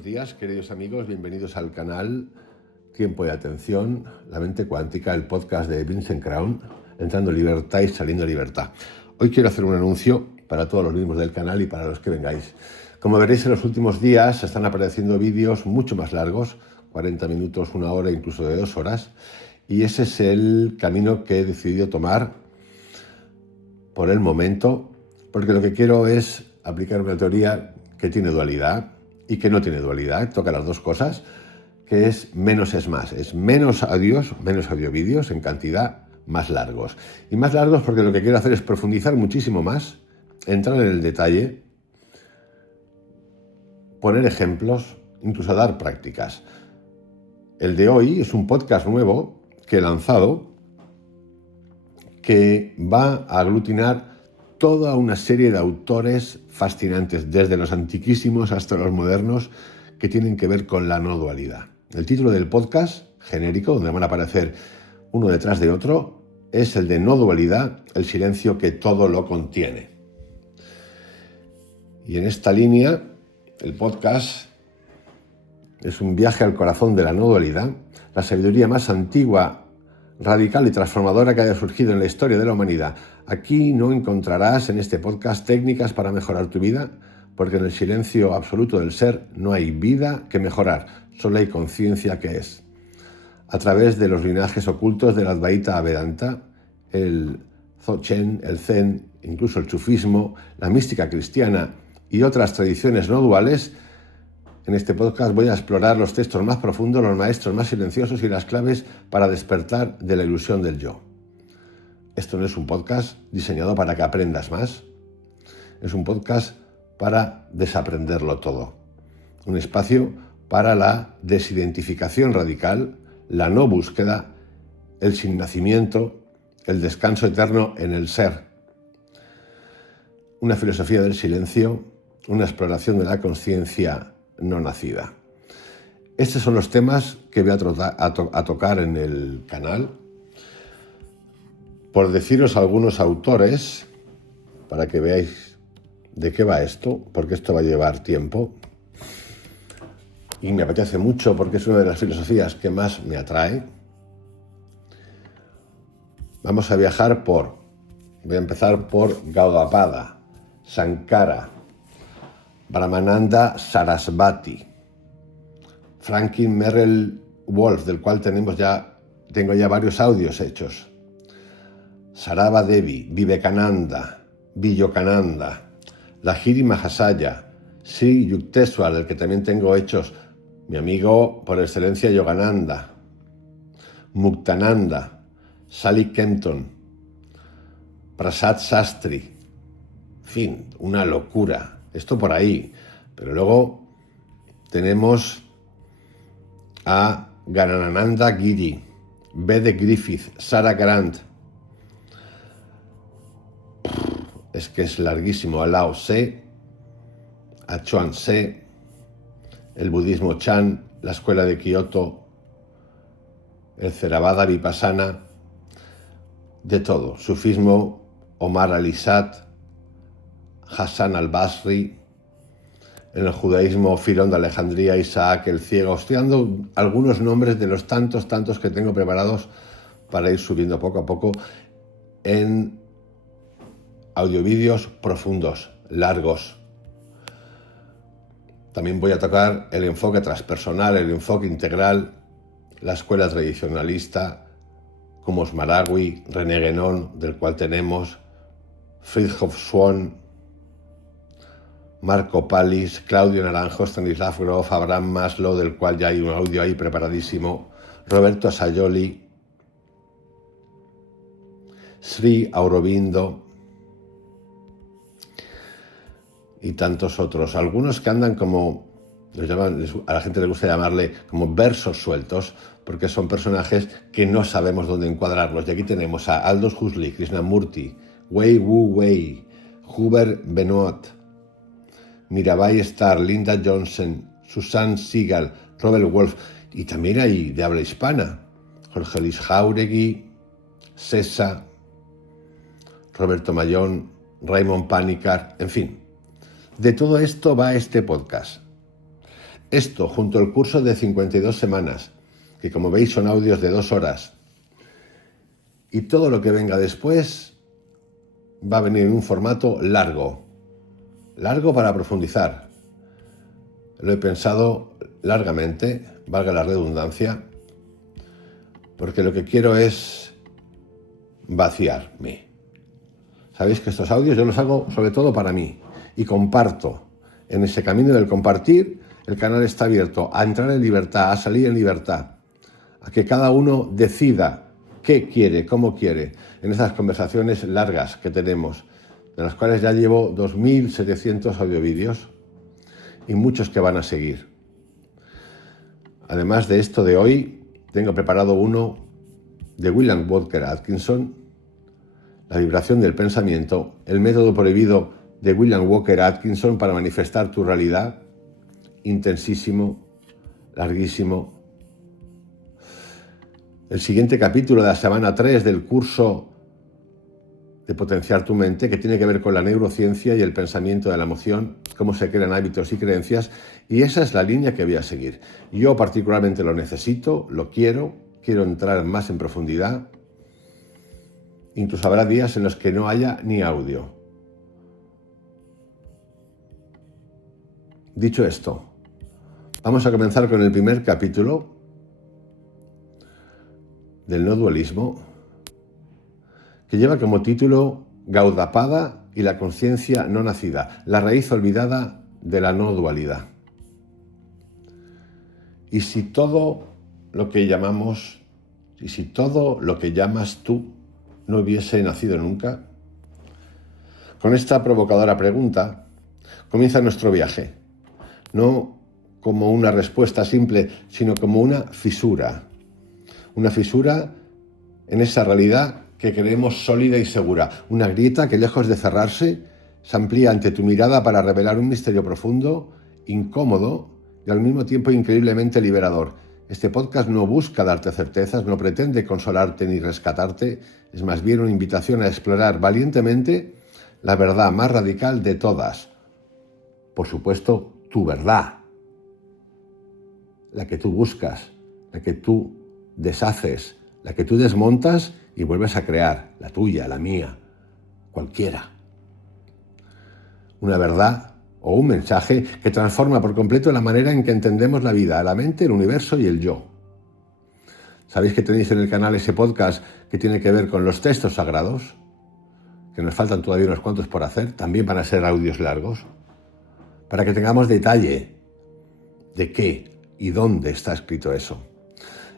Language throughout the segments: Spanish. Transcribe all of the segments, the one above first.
buenos días, queridos amigos, bienvenidos al canal Tiempo y Atención, La Mente Cuántica, el podcast de Vincent Crown, entrando en libertad y saliendo en libertad. Hoy quiero hacer un anuncio para todos los miembros del canal y para los que vengáis. Como veréis, en los últimos días están apareciendo vídeos mucho más largos, 40 minutos, 1 hora, incluso de 2 horas, y ese es el camino que he decidido tomar por el momento, porque lo que quiero es aplicar una teoría que tiene dualidad y que no tiene dualidad, toca las dos cosas, que es menos es más, es menos audiovídeos en cantidad, más largos. Y más largos porque lo que quiero hacer es profundizar muchísimo más, entrar en el detalle, poner ejemplos, incluso dar prácticas. El de hoy es un podcast nuevo que he lanzado que va a aglutinar toda una serie de autores fascinantes, desde los antiquísimos hasta los modernos, que tienen que ver con la no dualidad. El título del podcast, genérico, donde van a aparecer uno detrás de otro, es el de No dualidad, el silencio que todo lo contiene. Y en esta línea, el podcast es un viaje al corazón de la no dualidad, la sabiduría más antigua, radical y transformadora que haya surgido en la historia de la humanidad. Aquí no encontrarás en este podcast técnicas para mejorar tu vida, porque en el silencio absoluto del ser no hay vida que mejorar, solo hay conciencia que es. A través de los linajes ocultos del Advaita Vedanta, el Dzogchen, el Zen, incluso el sufismo, la mística cristiana y otras tradiciones no duales, en este podcast voy a explorar los textos más profundos, los maestros más silenciosos y las claves para despertar de la ilusión del yo. Esto no es un podcast diseñado para que aprendas más, es un podcast para desaprenderlo todo. Un espacio para la desidentificación radical, la no búsqueda, el sin nacimiento, el descanso eterno en el ser. Una filosofía del silencio, una exploración de la conciencia no nacida. Estos son los temas que voy a tocar en el canal. Por deciros algunos autores, para que veáis de qué va esto, porque esto va a llevar tiempo. Y me apetece mucho porque es una de las filosofías que más me atrae. Vamos a viajar voy a empezar por Gaudapada, Sankara, Brahmananda Sarasvati, Franklin Merrill Wolf, del cual tengo ya varios audios hechos, Sarava Devi, Vivekananda, Viyokananda, Lahiri Mahasaya, Sri Yukteswar, del que también tengo hechos, mi amigo por excelencia Yogananda, Muktananda, Sally Kenton, Prasad Sastri, en fin, una locura. Esto por ahí, pero luego tenemos a Ganananda Giri, Bede Griffith, Sarah Grant. Es que es larguísimo. A Lao Tse, a Chuang Tse, el budismo Chan, la escuela de Kioto, el Theravada Vipassana, de todo. Sufismo, Omar Alisat, Hassan al-Basri, en el judaísmo Filón de Alejandría, Isaac el Ciego. Estoy dando algunos nombres de los tantos que tengo preparados para ir subiendo poco a poco en audiovídeos profundos, largos. También voy a tocar el enfoque transpersonal, el enfoque integral, la escuela tradicionalista, como Smarawi, René Guénon, del cual tenemos, Fridtjof Swan, Marco Palis, Claudio Naranjo, Stanislav Grof, Abraham Maslow, del cual ya hay un audio ahí preparadísimo, Roberto Sayoli, Sri Aurobindo y tantos otros. Algunos que andan como, a la gente le gusta llamarle como versos sueltos, porque son personajes que no sabemos dónde encuadrarlos. Y aquí tenemos a Aldous Huxley, Krishnamurti, Wei Wu Wei, Hubert Benoit, Mirabai Starr, Linda Johnson, Susan Seagal, Robert Wolf, y también hay de habla hispana, Jorge Luis Jauregui, Sesa, Roberto Mayón, Raymond Panikkar, en fin. De todo esto va este podcast. Esto, junto al curso de 52 semanas, que como veis son audios de 2 horas, y todo lo que venga después va a venir en un formato largo para profundizar. Lo he pensado largamente, valga la redundancia, porque lo que quiero es vaciarme. Sabéis que estos audios yo los hago sobre todo para mí y comparto. En ese camino del compartir, el canal está abierto a entrar en libertad, a salir en libertad, a que cada uno decida qué quiere, cómo quiere, en esas conversaciones largas que tenemos, de las cuales ya llevo 2.700 audiovídeos y muchos que van a seguir. Además de esto de hoy, tengo preparado uno de William Walker Atkinson, La vibración del pensamiento, el método prohibido de William Walker Atkinson para manifestar tu realidad, intensísimo, larguísimo. El siguiente capítulo de la semana 3 del curso de Potenciar tu mente, que tiene que ver con la neurociencia y el pensamiento de la emoción, cómo se crean hábitos y creencias, y esa es la línea que voy a seguir. Yo particularmente lo necesito, lo quiero entrar más en profundidad. Incluso habrá días en los que no haya ni audio. Dicho esto, vamos a comenzar con el primer capítulo del no dualismo, que lleva como título Gaudapada y la conciencia no nacida, la raíz olvidada de la no dualidad. Y si todo lo que llamas tú no hubiese nacido nunca, con esta provocadora pregunta comienza nuestro viaje, no como una respuesta simple, sino como una fisura en esa realidad que creemos sólida y segura, una grieta que lejos de cerrarse, se amplía ante tu mirada para revelar un misterio profundo, incómodo y al mismo tiempo increíblemente liberador. Este podcast no busca darte certezas, no pretende consolarte ni rescatarte, es más bien una invitación a explorar valientemente la verdad más radical de todas. Por supuesto, tu verdad, la que tú buscas, la que tú deshaces, la que tú desmontas y vuelves a crear, la tuya, la mía, cualquiera. Una verdad o un mensaje que transforma por completo la manera en que entendemos la vida, la mente, el universo y el yo. ¿Sabéis que tenéis en el canal ese podcast que tiene que ver con los textos sagrados? Que nos faltan todavía unos cuantos por hacer, también van a ser audios largos, para que tengamos detalle de qué y dónde está escrito eso.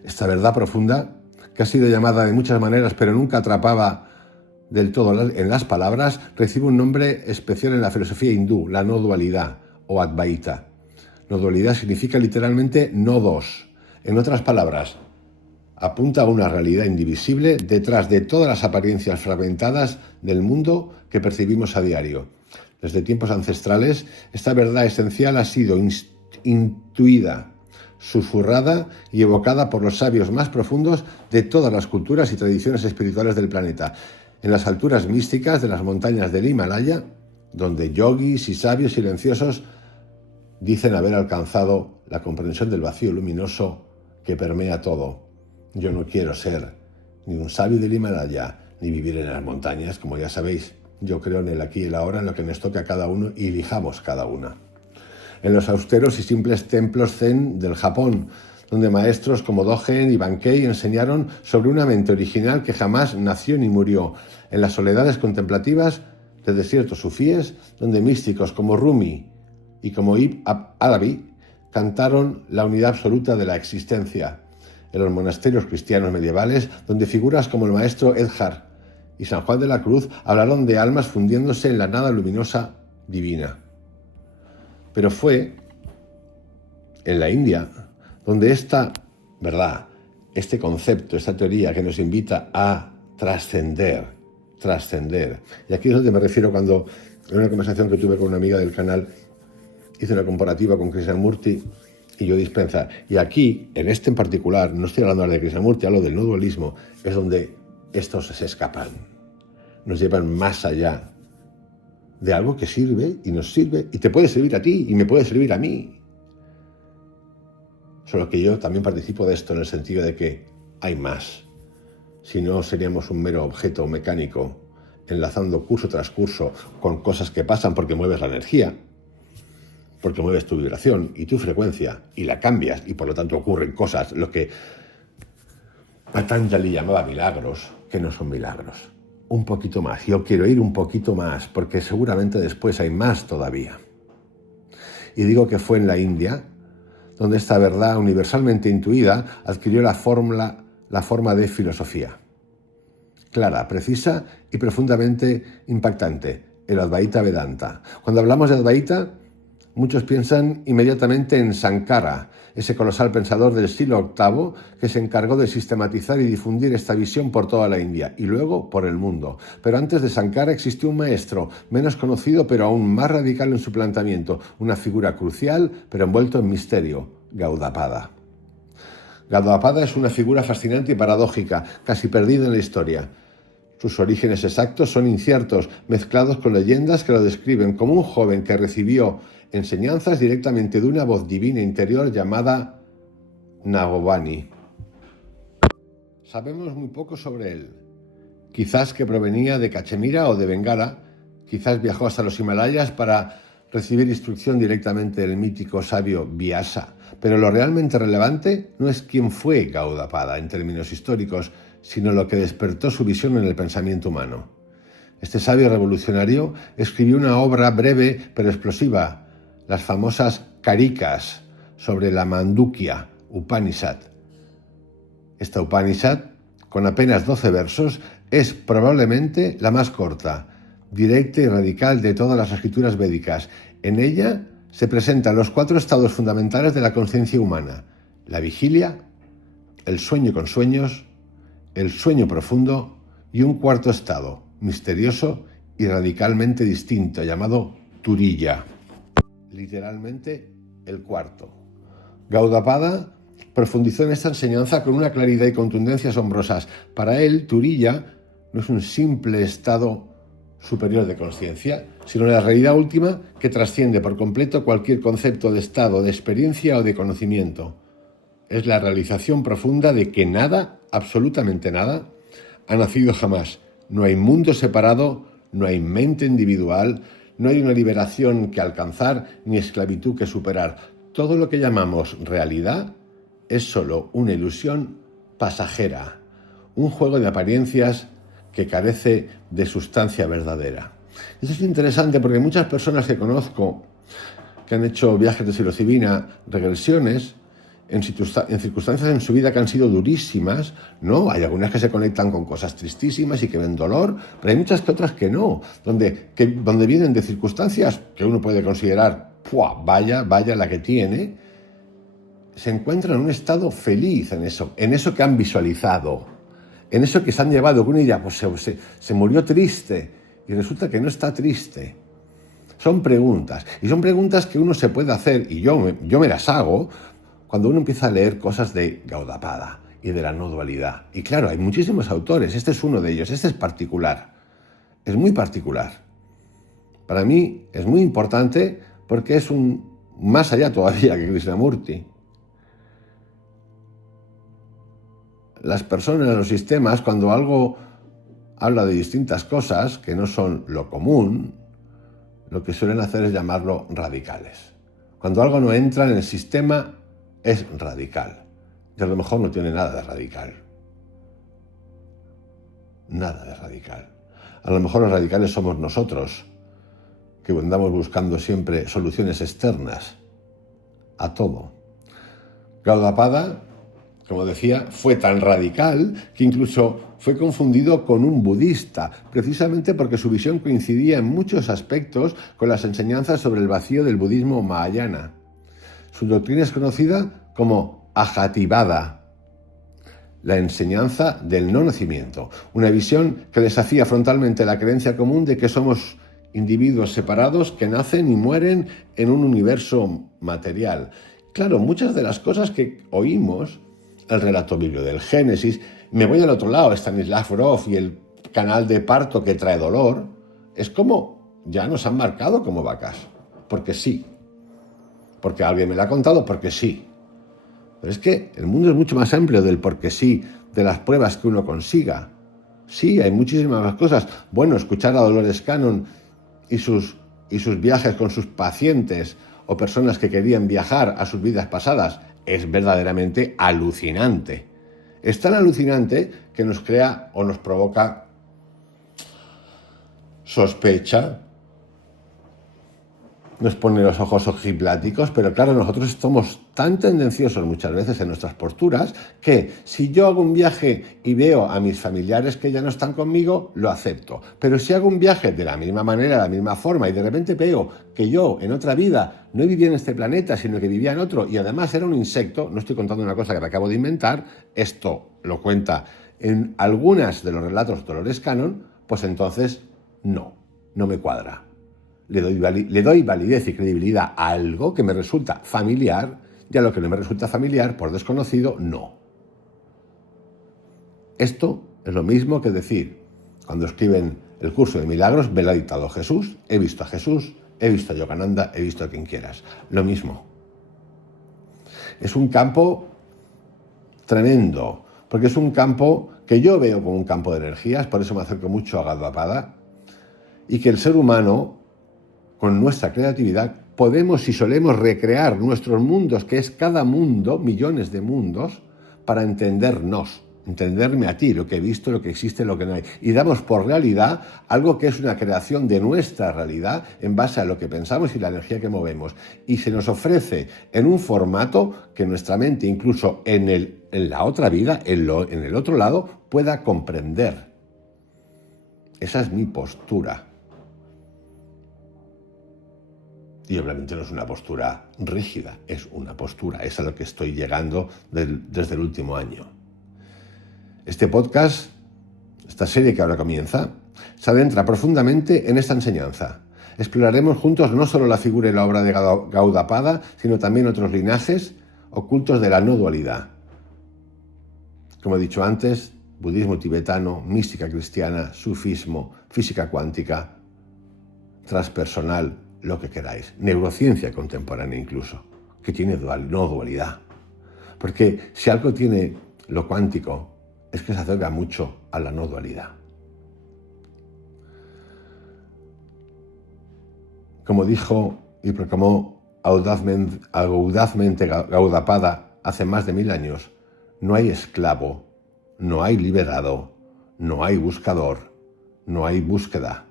Esta verdad profunda, que ha sido llamada de muchas maneras, pero nunca atrapaba del todo en las palabras, recibe un nombre especial en la filosofía hindú, la no dualidad o Advaita. No dualidad significa literalmente no dos. En otras palabras, apunta a una realidad indivisible detrás de todas las apariencias fragmentadas del mundo que percibimos a diario. Desde tiempos ancestrales, esta verdad esencial ha sido intuida, susurrada y evocada por los sabios más profundos de todas las culturas y tradiciones espirituales del planeta. En las alturas místicas de las montañas del Himalaya, donde yogis y sabios silenciosos dicen haber alcanzado la comprensión del vacío luminoso que permea todo. Yo no quiero ser ni un sabio del Himalaya, ni vivir en las montañas, como ya sabéis. Yo creo en el aquí y el ahora, en lo que nos toque a cada uno y elijamos cada una. En los austeros y simples templos zen del Japón, donde maestros como Dogen y Bankei enseñaron sobre una mente original que jamás nació ni murió. En las soledades contemplativas de desiertos sufíes, donde místicos como Rumi y como Ibn Arabi cantaron la unidad absoluta de la existencia. En los monasterios cristianos medievales, donde figuras como el maestro Edhar y San Juan de la Cruz hablaron de almas fundiéndose en la nada luminosa divina. Pero fue en la India donde esta verdad, este concepto, esta teoría que nos invita a trascender. Y aquí es donde me refiero cuando en una conversación que tuve con una amiga del canal hice una comparativa con Krishnamurti y yo Dispenza. Y aquí, en este en particular, no estoy hablando de Krishnamurti, hablo del no dualismo, es donde estos se escapan, nos llevan más allá de algo que sirve y nos sirve y te puede servir a ti y me puede servir a mí. Solo que yo también participo de esto en el sentido de que hay más. Si no, seríamos un mero objeto mecánico, enlazando curso tras curso con cosas que pasan porque mueves la energía, porque mueves tu vibración y tu frecuencia y la cambias y por lo tanto ocurren cosas, lo que Patanjali llamaba milagros, que no son milagros. Un poquito más, yo quiero ir un poquito más porque seguramente después hay más todavía. Y digo que fue en la India donde esta verdad universalmente intuida adquirió la forma de filosofía. Clara, precisa y profundamente impactante, el Advaita Vedanta. Cuando hablamos de Advaita, muchos piensan inmediatamente en Sankara, ese colosal pensador del siglo VIII que se encargó de sistematizar y difundir esta visión por toda la India y luego por el mundo. Pero antes de Sankara existió un maestro, menos conocido pero aún más radical en su planteamiento, una figura crucial pero envuelto en misterio, Gaudapada. Gaudapada es una figura fascinante y paradójica, casi perdida en la historia. Sus orígenes exactos son inciertos, mezclados con leyendas que lo describen como un joven que recibió enseñanzas directamente de una voz divina interior llamada Nagovani. Sabemos muy poco sobre él. Quizás que provenía de Cachemira o de Bengala, quizás viajó hasta los Himalayas para recibir instrucción directamente del mítico sabio Vyasa. Pero lo realmente relevante no es quién fue Gaudapada en términos históricos, sino lo que despertó su visión en el pensamiento humano. Este sabio revolucionario escribió una obra breve pero explosiva, las famosas Karikas, sobre la Mandukya Upanishad. Esta Upanishad, con apenas 12 versos, es probablemente la más corta, directa y radical de todas las escrituras védicas. En ella se presentan los 4 estados fundamentales de la conciencia humana: la vigilia, el sueño con sueños, el sueño profundo y un cuarto estado, misterioso y radicalmente distinto, llamado Turiya. Literalmente, el cuarto. Gaudapada profundizó en esta enseñanza con una claridad y contundencia asombrosas. Para él, Turiya no es un simple estado superior de conciencia, sino la realidad última que trasciende por completo cualquier concepto de estado, de experiencia o de conocimiento. Es la realización profunda de que nada, absolutamente nada, ha nacido jamás. No hay mundo separado, no hay mente individual, no hay una liberación que alcanzar ni esclavitud que superar. Todo lo que llamamos realidad es solo una ilusión pasajera, un juego de apariencias que carece de sustancia verdadera. Esto es interesante porque muchas personas que conozco que han hecho viajes de psilocibina, regresiones, en circunstancias en su vida que han sido durísimas, ¿no? Hay algunas que se conectan con cosas tristísimas y que ven dolor, pero hay muchas que otras que no, donde vienen de circunstancias que uno puede considerar, vaya la que tiene, se encuentran en un estado feliz en eso que han visualizado, en eso que se han llevado, que uno dirá, pues se murió triste, y resulta que no está triste. Son preguntas, y son preguntas que uno se puede hacer, y yo me las hago, cuando uno empieza a leer cosas de Gaudapada y de la no dualidad. Y claro, hay muchísimos autores, este es uno de ellos, este es particular, es muy particular. Para mí es muy importante porque es más allá todavía que Krishnamurti. Las personas, los sistemas, cuando algo habla de distintas cosas que no son lo común, lo que suelen hacer es llamarlo radicales. Cuando algo no entra en el sistema, es radical. Y a lo mejor no tiene nada de radical. Nada de radical. A lo mejor los radicales somos nosotros, que andamos buscando siempre soluciones externas a todo. Gaudapada, como decía, fue tan radical que incluso fue confundido con un budista, precisamente porque su visión coincidía en muchos aspectos con las enseñanzas sobre el vacío del budismo mahayana. Su doctrina es conocida como Ajativada, la enseñanza del no nacimiento, una visión que desafía frontalmente la creencia común de que somos individuos separados que nacen y mueren en un universo material. Claro, muchas de las cosas que oímos, el relato bíblico del Génesis, me voy al otro lado, Stanislav Grof y el canal de parto que trae dolor, es como ya nos han marcado como vacas, porque sí. Porque alguien me lo ha contado, porque sí. Pero es que el mundo es mucho más amplio del porque sí, de las pruebas que uno consiga. Sí, hay muchísimas más cosas. Bueno, escuchar a Dolores Cannon y sus viajes con sus pacientes o personas que querían viajar a sus vidas pasadas es verdaderamente alucinante. Es tan alucinante que nos crea o nos provoca sospecha, nos pone los ojos ojipláticos, pero claro, nosotros somos tan tendenciosos muchas veces en nuestras posturas que si yo hago un viaje y veo a mis familiares que ya no están conmigo, lo acepto. Pero si hago un viaje de la misma manera, de la misma forma, y de repente veo que yo en otra vida no vivía en este planeta, sino que vivía en otro, y además era un insecto, no estoy contando una cosa que me acabo de inventar, esto lo cuenta en algunas de los relatos de Dolores Cannon, pues entonces no me cuadra. Le doy validez y credibilidad a algo que me resulta familiar y a lo que no me resulta familiar, por desconocido, no. Esto es lo mismo que decir, cuando escriben el curso de milagros, me lo ha dictado Jesús, he visto a Jesús, he visto a Yogananda, he visto a quien quieras. Lo mismo. Es un campo tremendo, porque es un campo que yo veo como un campo de energías, por eso me acerco mucho a Gaudapada, y que el ser humano, con nuestra creatividad, podemos y solemos recrear nuestros mundos, que es cada mundo, millones de mundos, para entendernos, entenderme a ti, lo que he visto, lo que existe, lo que no hay. Y damos por realidad algo que es una creación de nuestra realidad en base a lo que pensamos y la energía que movemos. Y se nos ofrece en un formato que nuestra mente, incluso en la otra vida, en el otro lado, pueda comprender. Esa es mi postura. Y obviamente no es una postura rígida, es una postura, es a lo que estoy llegando desde el último año. Este podcast, esta serie que ahora comienza, se adentra profundamente en esta enseñanza. Exploraremos juntos no solo la figura y la obra de Gaudapada, sino también otros linajes ocultos de la no dualidad. Como he dicho antes, budismo tibetano, mística cristiana, sufismo, física cuántica, transpersonal, lo que queráis, neurociencia contemporánea incluso, que tiene no dualidad. Porque si algo tiene lo cuántico, es que se acerca mucho a la no dualidad. Como dijo y proclamó audazmente Gaudapada hace más de 1000 años, no hay esclavo, no hay liberado, no hay buscador, no hay búsqueda.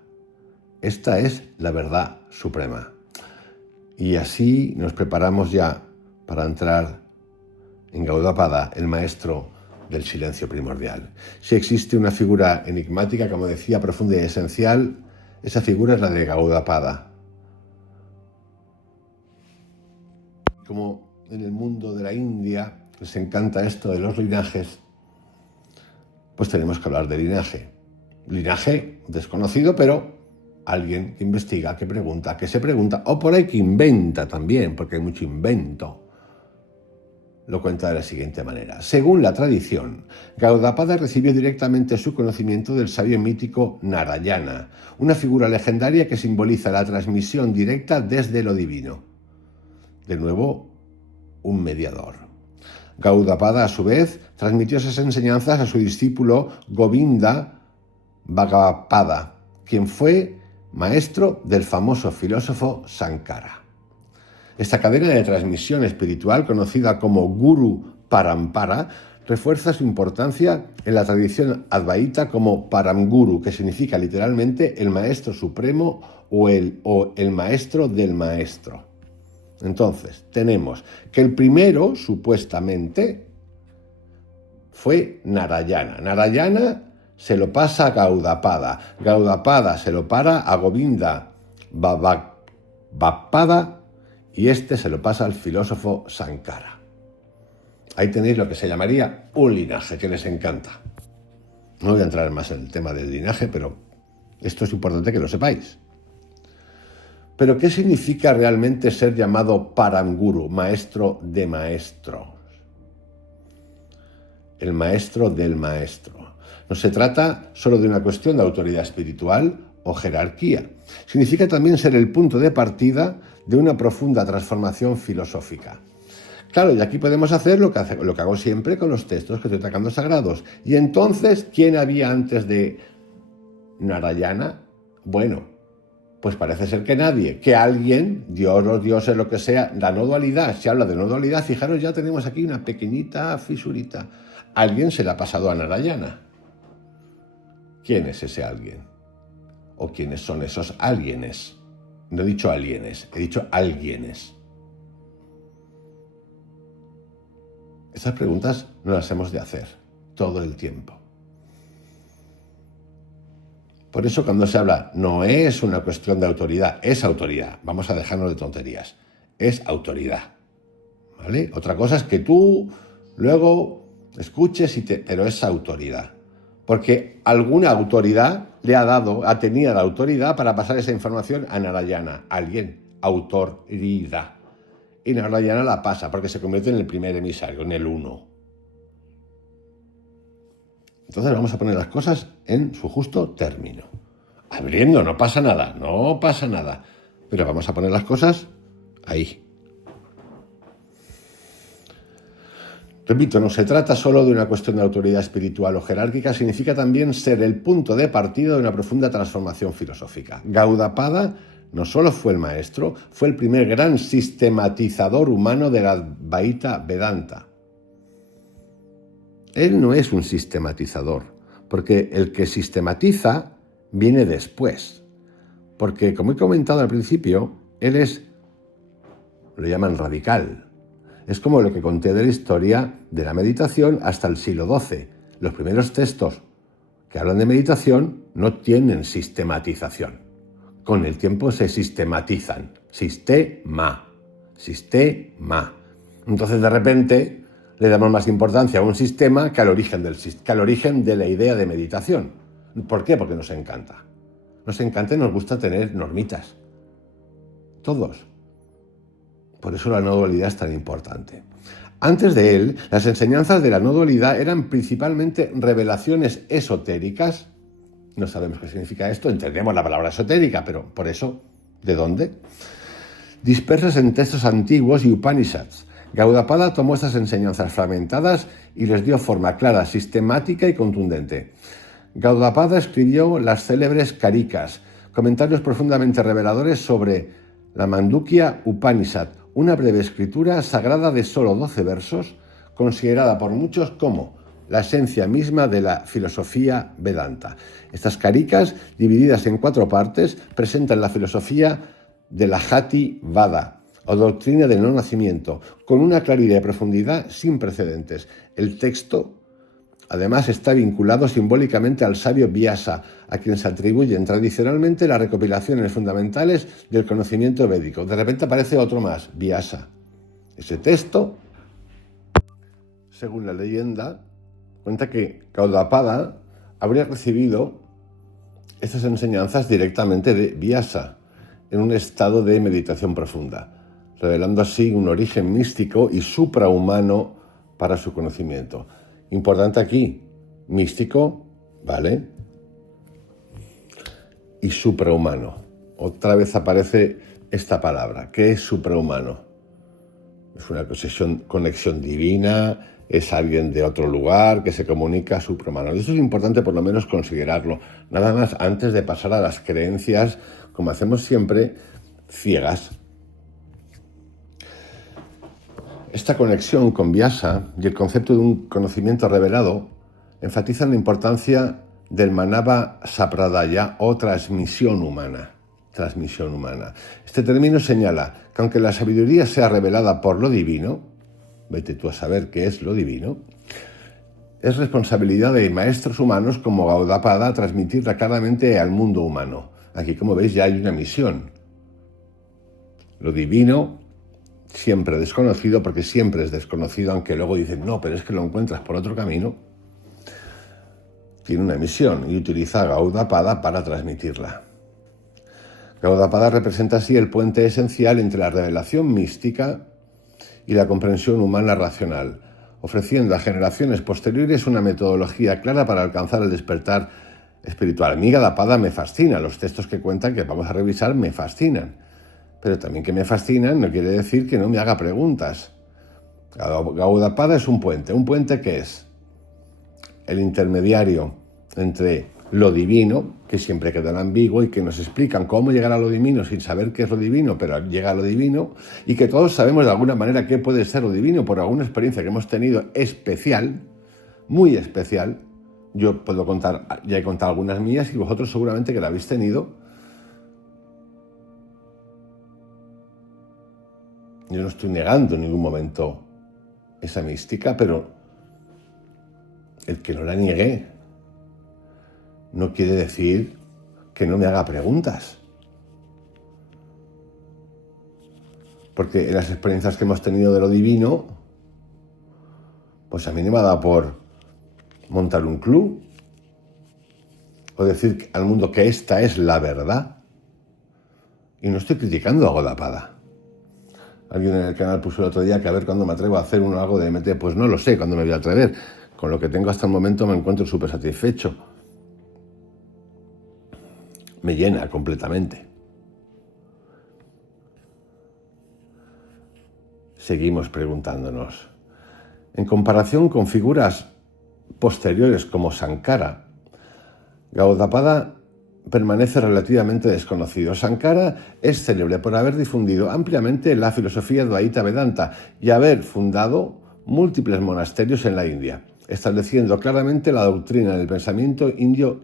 Esta es la verdad suprema. Y así nos preparamos ya para entrar en Gaudapada, el maestro del silencio primordial. Si existe una figura enigmática, como decía, profunda y esencial, esa figura es la de Gaudapada. Como en el mundo de la India les encanta esto de los linajes, pues tenemos que hablar de linaje. Linaje desconocido, pero alguien que investiga, que pregunta, que se pregunta, o por ahí que inventa también, porque hay mucho invento. Lo cuenta de la siguiente manera. Según la tradición, Gaudapada recibió directamente su conocimiento del sabio mítico Narayana, una figura legendaria que simboliza la transmisión directa desde lo divino. De nuevo, un mediador. Gaudapada, a su vez, transmitió esas enseñanzas a su discípulo Govinda Bhagavapada, quien fue maestro del famoso filósofo Sankara. Esta cadena de transmisión espiritual, conocida como Guru Parampara, refuerza su importancia en la tradición advaita como Paramguru, que significa literalmente el maestro supremo o el maestro del maestro. Entonces, tenemos que el primero, supuestamente, fue Narayana. Narayana se lo pasa a Gaudapada. Gaudapada se lo para a Govinda Bhagavapada y este se lo pasa al filósofo Sankara. Ahí tenéis lo que se llamaría un linaje, que les encanta. No voy a entrar más en el tema del linaje, pero esto es importante que lo sepáis. Pero ¿qué significa realmente ser llamado Paramguru, maestro de maestros? El maestro del maestro. No se trata solo de una cuestión de autoridad espiritual o jerarquía. Significa también ser el punto de partida de una profunda transformación filosófica. Claro, y aquí podemos hacer lo que hago siempre con los textos que estoy sacando sagrados. Y entonces, ¿quién había antes de Narayana? Bueno, pues parece ser que nadie, que alguien, Dios, los dioses, lo que sea, la no dualidad. Si habla de no dualidad, fijaros, ya tenemos aquí una pequeñita fisurita. Alguien se la ha pasado a Narayana. ¿Quién es ese alguien? ¿O quiénes son esos alguienes? No he dicho alienes, he dicho alguienes. Estas preguntas no las hemos de hacer todo el tiempo. Por eso cuando se habla, no es una cuestión de autoridad, es autoridad. Vamos a dejarnos de tonterías. Es autoridad. ¿Vale? Otra cosa es que tú luego escuches pero es autoridad. Porque alguna autoridad tenía la autoridad para pasar esa información a Narayana. Alguien, autoridad. Y Narayana la pasa porque se convierte en el primer emisario, en el uno. Entonces vamos a poner las cosas en su justo término. Abriendo, no pasa nada. Pero vamos a poner las cosas ahí. Repito, no se trata solo de una cuestión de autoridad espiritual o jerárquica, significa también ser el punto de partida de una profunda transformación filosófica. Gaudapada no solo fue el maestro, fue el primer gran sistematizador humano de la Advaita Vedanta. Él no es un sistematizador, porque el que sistematiza viene después. Porque, como he comentado al principio, él lo llaman radical. Es como lo que conté de la historia de la meditación hasta el siglo XII. Los primeros textos que hablan de meditación no tienen sistematización. Con el tiempo se sistematizan. Sistema. Entonces, de repente, le damos más importancia a un sistema que al origen de la idea de meditación. ¿Por qué? Porque nos encanta. Nos encanta y nos gusta tener normitas. Todos. Por eso la no dualidad es tan importante. Antes de él, las enseñanzas de la no dualidad eran principalmente revelaciones esotéricas. No sabemos qué significa esto, entendemos la palabra esotérica, pero por eso, ¿de dónde? Dispersas en textos antiguos y Upanishads. Gaudapada tomó estas enseñanzas fragmentadas y les dio forma clara, sistemática y contundente. Gaudapada escribió las célebres Karikas, comentarios profundamente reveladores sobre la Mandukya Upanishad, una breve escritura sagrada de solo 12 versos, considerada por muchos como la esencia misma de la filosofía Vedanta. Estas Karikas, divididas en 4 partes, presentan la filosofía de la Jati Vada, o doctrina del no nacimiento, con una claridad y profundidad sin precedentes. El texto, además, está vinculado simbólicamente al sabio Vyasa, a quien se atribuyen tradicionalmente las recopilaciones fundamentales del conocimiento védico. De repente aparece otro más, Vyasa. Ese texto, según la leyenda, cuenta que Gaudapada habría recibido estas enseñanzas directamente de Vyasa, en un estado de meditación profunda, revelando así un origen místico y suprahumano para su conocimiento. Importante aquí, místico, ¿vale? Y suprahumano. Otra vez aparece esta palabra. ¿Qué es suprahumano? Es una conexión divina, es alguien de otro lugar que se comunica suprahumano. Eso es importante por lo menos considerarlo. Nada más antes de pasar a las creencias, como hacemos siempre, ciegas. Esta conexión con Vyasa y el concepto de un conocimiento revelado enfatizan la importancia del Manava Sampradaya o transmisión humana. Este término señala que aunque la sabiduría sea revelada por lo divino, vete tú a saber qué es lo divino, es responsabilidad de maestros humanos como Gaudapada transmitirla claramente al mundo humano. Aquí, como veis, ya hay una misión. Lo divino, siempre desconocido, porque siempre es desconocido, aunque luego dicen, no, pero es que lo encuentras por otro camino, tiene una misión y utiliza a Gaudapada para transmitirla. Gaudapada representa así el puente esencial entre la revelación mística y la comprensión humana racional, ofreciendo a generaciones posteriores una metodología clara para alcanzar el despertar espiritual. A mí Gaudapada me fascina, los textos que cuentan, que vamos a revisar, me fascinan. Pero también que me fascinan no quiere decir que no me haga preguntas. Gaudapada es un puente que es el intermediario entre lo divino, que siempre queda ambiguo y que nos explican cómo llegar a lo divino sin saber qué es lo divino, pero llega a lo divino, y que todos sabemos de alguna manera qué puede ser lo divino por alguna experiencia que hemos tenido especial, muy especial. Yo puedo contar, ya he contado algunas mías y vosotros seguramente que la habéis tenido. Yo no estoy negando en ningún momento esa mística, pero el que no la niegue no quiere decir que no me haga preguntas. Porque en las experiencias que hemos tenido de lo divino, pues a mí no me ha dado por montar un club o decir al mundo que esta es la verdad. Y no estoy criticando a Gaudapada. Alguien en el canal puso el otro día que a ver cuándo me atrevo a hacer algo de MT. Pues no lo sé cuándo me voy a atrever. Con lo que tengo hasta el momento me encuentro súper satisfecho. Me llena completamente. Seguimos preguntándonos. En comparación con figuras posteriores como Sankara, Gaudapada permanece relativamente desconocido. Sankara es célebre por haber difundido ampliamente la filosofía Dvaita Vedanta y haber fundado múltiples monasterios en la India, estableciendo claramente la doctrina en el pensamiento indio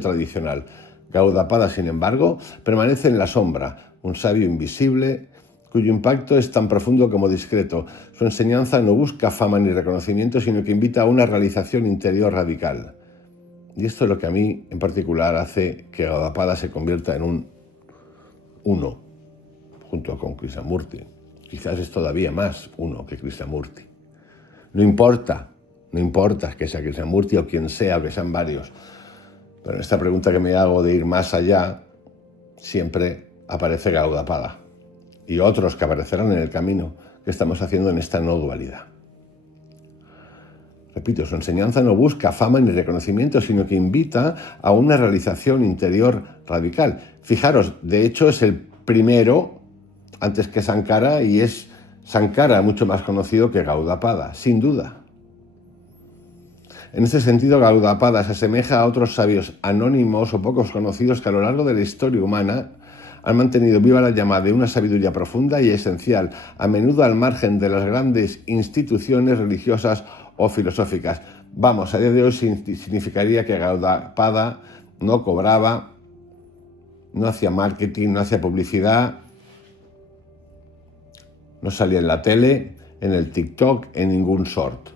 tradicional. Gaudapada, sin embargo, permanece en la sombra, un sabio invisible cuyo impacto es tan profundo como discreto. Su enseñanza no busca fama ni reconocimiento, sino que invita a una realización interior radical. Y esto es lo que a mí en particular hace que Gaudapada se convierta en un uno, junto con Krishnamurti. Quizás es todavía más uno que Krishnamurti. No importa que sea Krishnamurti o quien sea, o que sean varios. Pero en esta pregunta que me hago de ir más allá, siempre aparece Gaudapada. Y otros que aparecerán en el camino que estamos haciendo en esta no dualidad. Repito, su enseñanza no busca fama ni reconocimiento, sino que invita a una realización interior radical. Fijaros, de hecho es el primero antes que Sankara, y es Sankara mucho más conocido que Gaudapada, sin duda. En este sentido, Gaudapada se asemeja a otros sabios anónimos o pocos conocidos que a lo largo de la historia humana han mantenido viva la llama de una sabiduría profunda y esencial, a menudo al margen de las grandes instituciones religiosas o filosóficas. Vamos, a día de hoy significaría que Gaudapada no cobraba, no hacía marketing, no hacía publicidad, no salía en la tele, en el TikTok, en ningún short.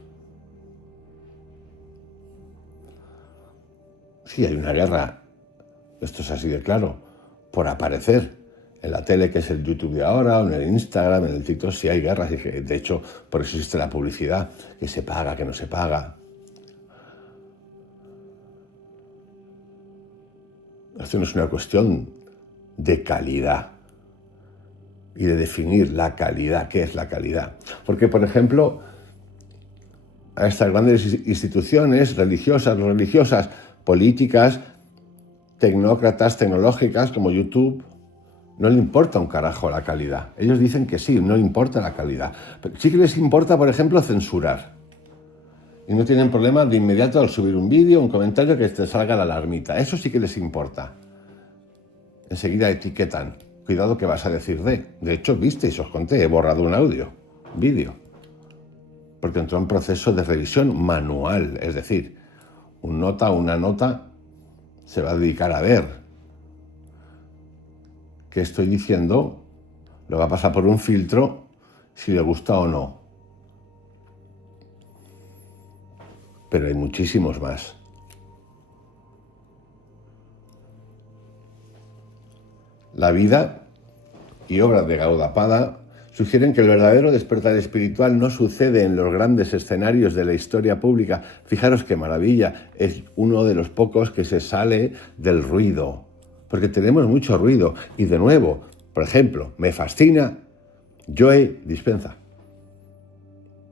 Sí, hay una guerra, esto es así de claro, por aparecer en la tele, que es el YouTube de ahora, o en el Instagram, en el TikTok. Sí hay guerras, y de hecho por eso existe la publicidad, que se paga, que no se paga. Esto no es una cuestión de calidad y de definir la calidad. ¿Qué es la calidad? Porque, por ejemplo, a estas grandes instituciones religiosas, políticas, tecnócratas, tecnológicas, como YouTube, no le importa un carajo la calidad. Ellos dicen que sí, no le importa la calidad. Pero sí que les importa, por ejemplo, censurar. Y no tienen problema de inmediato al subir un vídeo, un comentario, que te salga la alarmita. Eso sí que les importa. Enseguida etiquetan. Cuidado que vas a decir de. De hecho, visteis, os conté, he borrado un vídeo. Porque entró en proceso de revisión manual. Es decir, una nota se va a dedicar a ver qué estoy diciendo, lo va a pasar por un filtro si le gusta o no. Pero hay muchísimos más. La vida y obra de Gaudapada sugieren que el verdadero despertar espiritual no sucede en los grandes escenarios de la historia pública. Fijaros qué maravilla, es uno de los pocos que se sale del ruido, porque tenemos mucho ruido. Y de nuevo, por ejemplo, me fascina Joe Dispenza.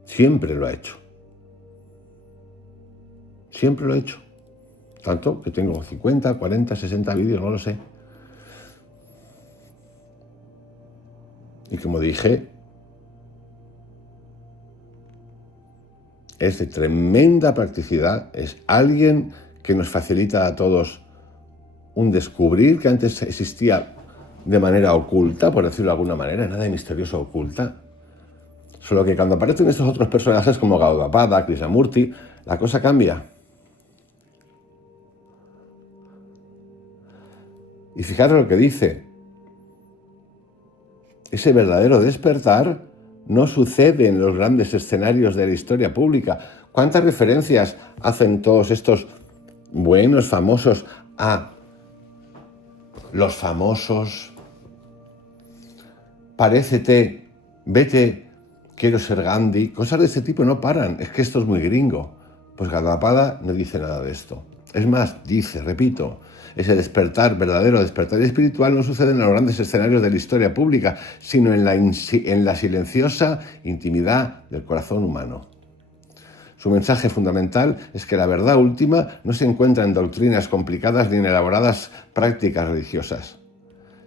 Siempre lo ha hecho. Siempre lo he hecho. Tanto que tengo 50, 40, 60 vídeos, no lo sé. Y como dije, es de tremenda practicidad, es alguien que nos facilita a todos un descubrir que antes existía de manera oculta, por decirlo de alguna manera, nada de misterioso oculta. Solo que cuando aparecen estos otros personajes como Gaudapada, Krishnamurti, la cosa cambia. Y fijaros lo que dice. Ese verdadero despertar no sucede en los grandes escenarios de la historia pública. ¿Cuántas referencias hacen todos estos buenos famosos a los famosos? Parécete, vete, quiero ser Gandhi. Cosas de este tipo no paran. Es que esto es muy gringo. Pues Gaudapada no dice nada de esto. Es más, dice, repito, ese despertar, verdadero despertar espiritual, no sucede en los grandes escenarios de la historia pública, sino en la silenciosa intimidad del corazón humano. Su mensaje fundamental es que la verdad última no se encuentra en doctrinas complicadas ni en elaboradas prácticas religiosas,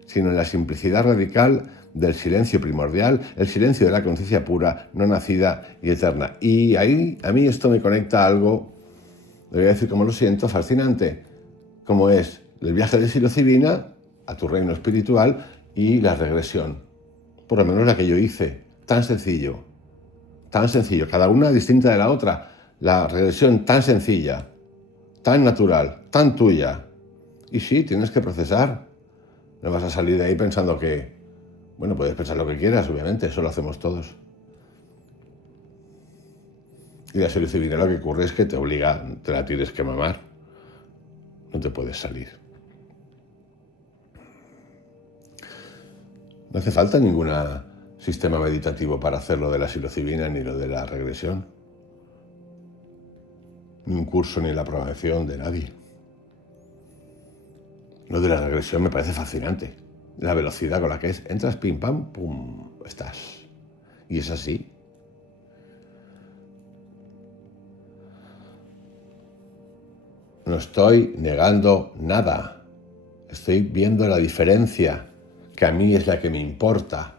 sino en la simplicidad radical del silencio primordial, el silencio de la conciencia pura, no nacida y eterna. Y ahí a mí esto me conecta a algo, le voy a decir como lo siento, fascinante, como es el viaje de psilocibina a tu reino espiritual y la regresión. Por lo menos la que yo hice. Tan sencillo, cada una distinta de la otra. La regresión tan sencilla, tan natural, tan tuya. Y sí, tienes que procesar. No vas a salir de ahí pensando que, bueno, puedes pensar lo que quieras, obviamente, eso lo hacemos todos. Y la psilocibina lo que ocurre es que te obliga, te la tienes que mamar. No te puedes salir. No hace falta ningún sistema meditativo para hacer lo de la psilocibina ni lo de la regresión. Ni un curso ni la programación de nadie. Lo de la regresión me parece fascinante. La velocidad con la que entras, pim, pam, pum, estás. Y es así. No estoy negando nada. Estoy viendo la diferencia, que a mí es la que me importa.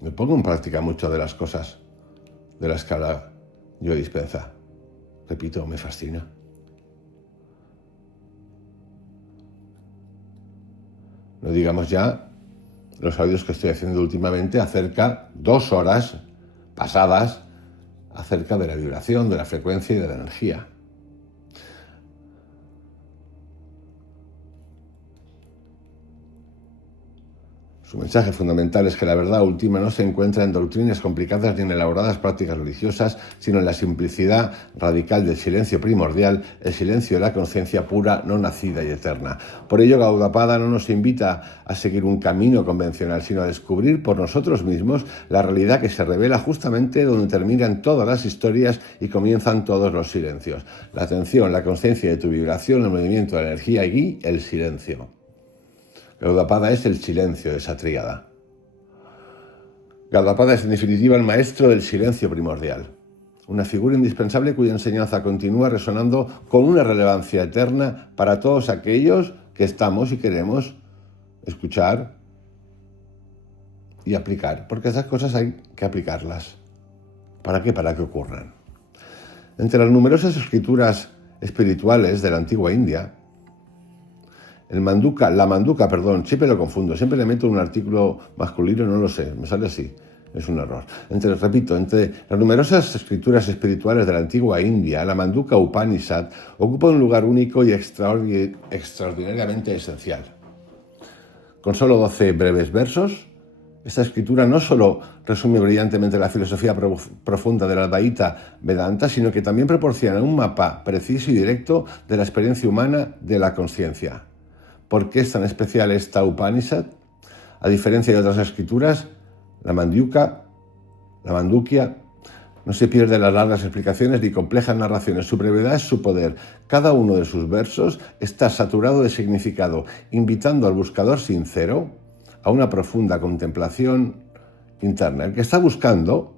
Me pongo en práctica muchas de las cosas de las que habla Joe Dispenza. Repito, me fascina. No digamos ya los audios que estoy haciendo últimamente acerca, 2 horas pasadas, acerca de la vibración, de la frecuencia y de la energía. Su mensaje fundamental es que la verdad última no se encuentra en doctrinas complicadas ni en elaboradas prácticas religiosas, sino en la simplicidad radical del silencio primordial, el silencio de la conciencia pura, no nacida y eterna. Por ello, Gaudapada no nos invita a seguir un camino convencional, sino a descubrir por nosotros mismos la realidad que se revela justamente donde terminan todas las historias y comienzan todos los silencios. La atención, la conciencia de tu vibración, el movimiento de la energía y el silencio. Gaudapada es el silencio de esa tríada. Gaudapada es en definitiva el maestro del silencio primordial, una figura indispensable cuya enseñanza continúa resonando con una relevancia eterna para todos aquellos que estamos y queremos escuchar y aplicar, porque esas cosas hay que aplicarlas. ¿Para qué? Para que ocurran. Entre las numerosas escrituras espirituales de la antigua India, la manduka, siempre lo confundo, siempre le meto un artículo masculino, no lo sé, me sale así, es un error. Entre las numerosas escrituras espirituales de la antigua India, la Manduka Upanishad ocupa un lugar único y extraordinariamente esencial. Con solo 12 breves versos, esta escritura no solo resume brillantemente la filosofía profunda del Advaita Vedanta, sino que también proporciona un mapa preciso y directo de la experiencia humana de la consciencia. ¿Por qué es tan especial esta Upanishad? A diferencia de otras escrituras, la Mandukya no se pierde en las largas explicaciones ni complejas narraciones. Su brevedad es su poder. Cada uno de sus versos está saturado de significado, invitando al buscador sincero a una profunda contemplación interna. El que está buscando,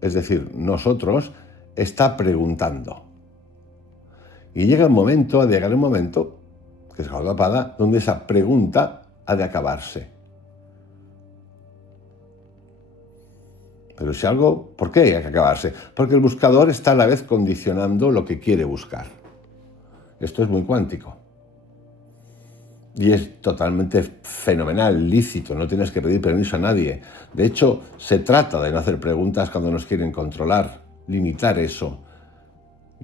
es decir, nosotros, está preguntando. Y llega un momento, que es Gaudapada, donde esa pregunta ha de acabarse. Pero si algo, ¿por qué hay que acabarse? Porque el buscador está a la vez condicionando lo que quiere buscar. Esto es muy cuántico. Y es totalmente fenomenal, lícito, no tienes que pedir permiso a nadie. De hecho, se trata de no hacer preguntas cuando nos quieren controlar, limitar eso.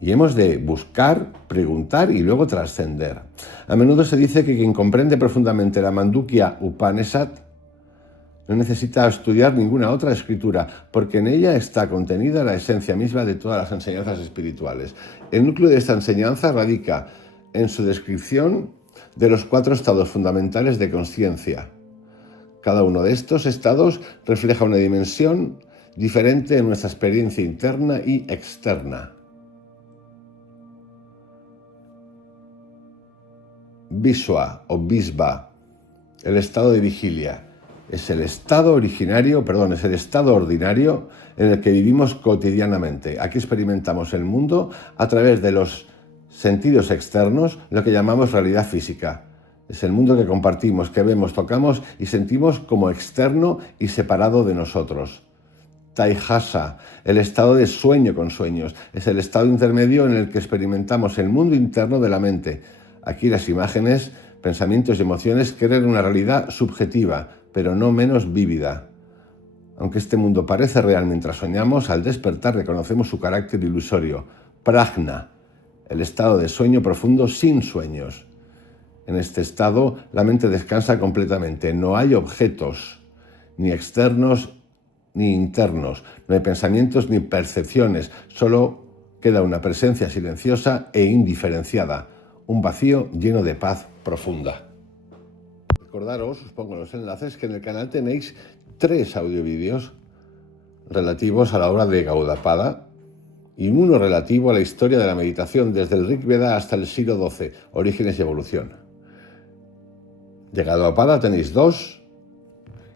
Y hemos de buscar, preguntar y luego trascender. A menudo se dice que quien comprende profundamente la Mandukya Upanishad no necesita estudiar ninguna otra escritura, porque en ella está contenida la esencia misma de todas las enseñanzas espirituales. El núcleo de esta enseñanza radica en su descripción de los 4 estados fundamentales de consciencia. Cada uno de estos estados refleja una dimensión diferente en nuestra experiencia interna y externa. Viswa o Visva, el estado de vigilia, es el estado ordinario en el que vivimos cotidianamente. Aquí experimentamos el mundo a través de los sentidos externos, lo que llamamos realidad física. Es el mundo que compartimos, que vemos, tocamos y sentimos como externo y separado de nosotros. Taihasa, el estado de sueño con sueños, es el estado intermedio en el que experimentamos el mundo interno de la mente. Aquí las imágenes, pensamientos y emociones crean una realidad subjetiva, pero no menos vívida. Aunque este mundo parece real mientras soñamos, al despertar reconocemos su carácter ilusorio. Prajna, el estado de sueño profundo sin sueños. En este estado, la mente descansa completamente. No hay objetos, ni externos ni internos. No hay pensamientos ni percepciones. Solo queda una presencia silenciosa e indiferenciada. Un vacío lleno de paz profunda. Recordaros, os pongo los enlaces, que en el canal tenéis 3 audiovídeos relativos a la obra de Gaudapada y uno relativo a la historia de la meditación desde el Rig Veda hasta el siglo XII, Orígenes y Evolución. De Gaudapada tenéis 2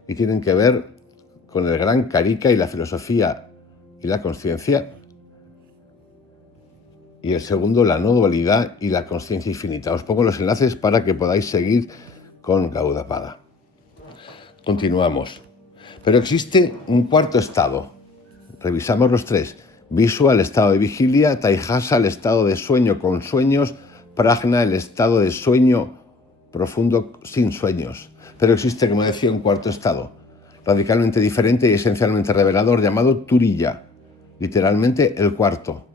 y tienen que ver con el gran Karika y la filosofía y la consciencia, y el segundo, la no dualidad y la consciencia infinita. Os pongo los enlaces para que podáis seguir con Gaudapada. Continuamos. Pero existe un 4º estado. Revisamos los 3. Viswa, el estado de vigilia. Taihasa, el estado de sueño con sueños. Prajna, el estado de sueño profundo sin sueños. Pero existe, como decía, un 4º estado, radicalmente diferente y esencialmente revelador, llamado Turiya. Literalmente el cuarto.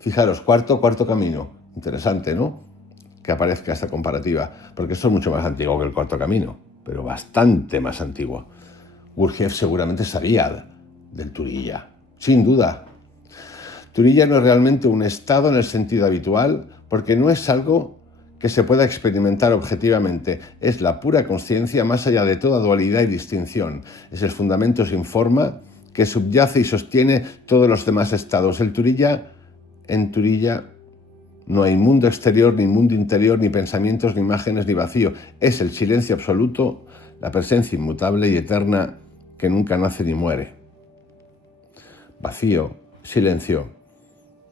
Fijaros, cuarto camino. Interesante, ¿no?, que aparezca esta comparativa, porque esto es mucho más antiguo que el 4º camino, pero bastante más antiguo. Gurdjieff seguramente sabía del Turiya, sin duda. Turiya no es realmente un estado en el sentido habitual, porque no es algo que se pueda experimentar objetivamente. Es la pura consciencia más allá de toda dualidad y distinción. Es el fundamento sin forma que subyace y sostiene todos los demás estados. En Turiya no hay mundo exterior, ni mundo interior, ni pensamientos, ni imágenes, ni vacío. Es el silencio absoluto, la presencia inmutable y eterna que nunca nace ni muere. Vacío, silencio.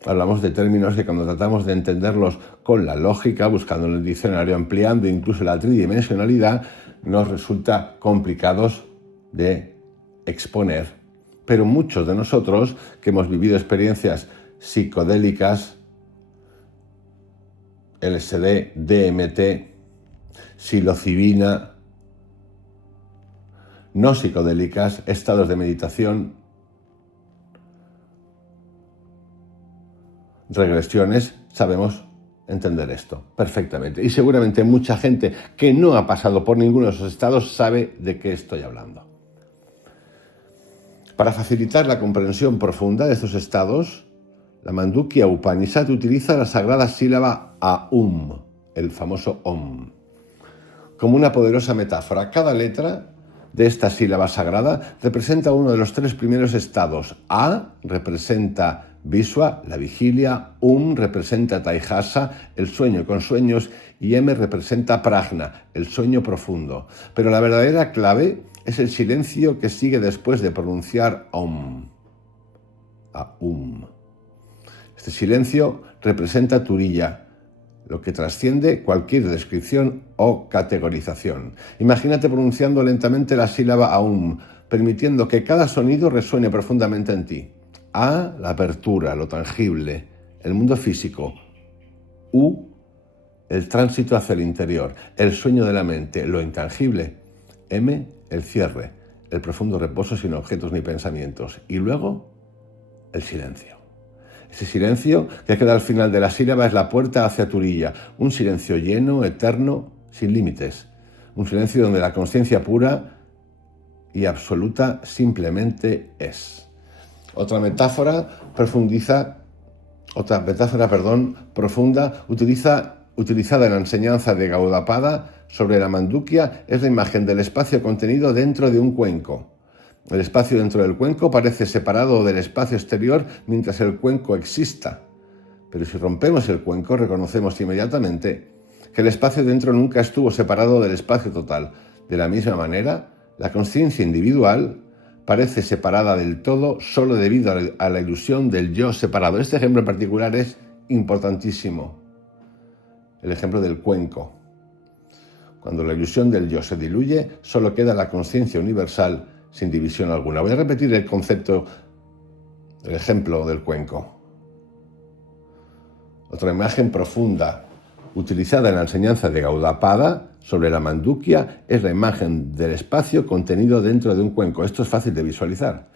Hablamos de términos que cuando tratamos de entenderlos con la lógica, buscando en el diccionario, ampliando incluso la tridimensionalidad, nos resulta complicados de exponer. Pero muchos de nosotros que hemos vivido experiencias psicodélicas, LSD, DMT, psilocibina, no psicodélicas, estados de meditación, regresiones, sabemos entender esto perfectamente. Y seguramente mucha gente que no ha pasado por ninguno de esos estados sabe de qué estoy hablando. Para facilitar la comprensión profunda de estos estados, la Mandukya Upanishad utiliza la sagrada sílaba Aum, el famoso Om, como una poderosa metáfora. Cada letra de esta sílaba sagrada representa uno de los 3 primeros estados. A representa Viswa, la vigilia. Representa Taihasa, el sueño con sueños. Y M representa Prajna, el sueño profundo. Pero la verdadera clave es el silencio que sigue después de pronunciar Om. Aum. Este silencio representa Turiya, lo que trasciende cualquier descripción o categorización. Imagínate pronunciando lentamente la sílaba aum, permitiendo que cada sonido resuene profundamente en ti. A, la apertura, lo tangible, el mundo físico. U, el tránsito hacia el interior, el sueño de la mente, lo intangible. M, el cierre, el profundo reposo sin objetos ni pensamientos. Y luego, el silencio. Ese silencio que queda al final de la sílaba es la puerta hacia tu orilla. Un silencio lleno, eterno, sin límites. Un silencio donde la conciencia pura y absoluta simplemente es. Otra metáfora profunda, utilizada en la enseñanza de Gaudapada sobre la Mandukya, es la imagen del espacio contenido dentro de un cuenco. El espacio dentro del cuenco parece separado del espacio exterior mientras el cuenco exista. Pero si rompemos el cuenco, reconocemos inmediatamente que el espacio dentro nunca estuvo separado del espacio total. De la misma manera, la conciencia individual parece separada del todo solo debido a la ilusión del yo separado. Este ejemplo en particular es importantísimo. El ejemplo del cuenco. Cuando la ilusión del yo se diluye, solo queda la conciencia universal sin división alguna. Voy a repetir el ejemplo del cuenco. Otra imagen profunda utilizada en la enseñanza de Gaudapada sobre la Mandukya es la imagen del espacio contenido dentro de un cuenco. Esto es fácil de visualizar.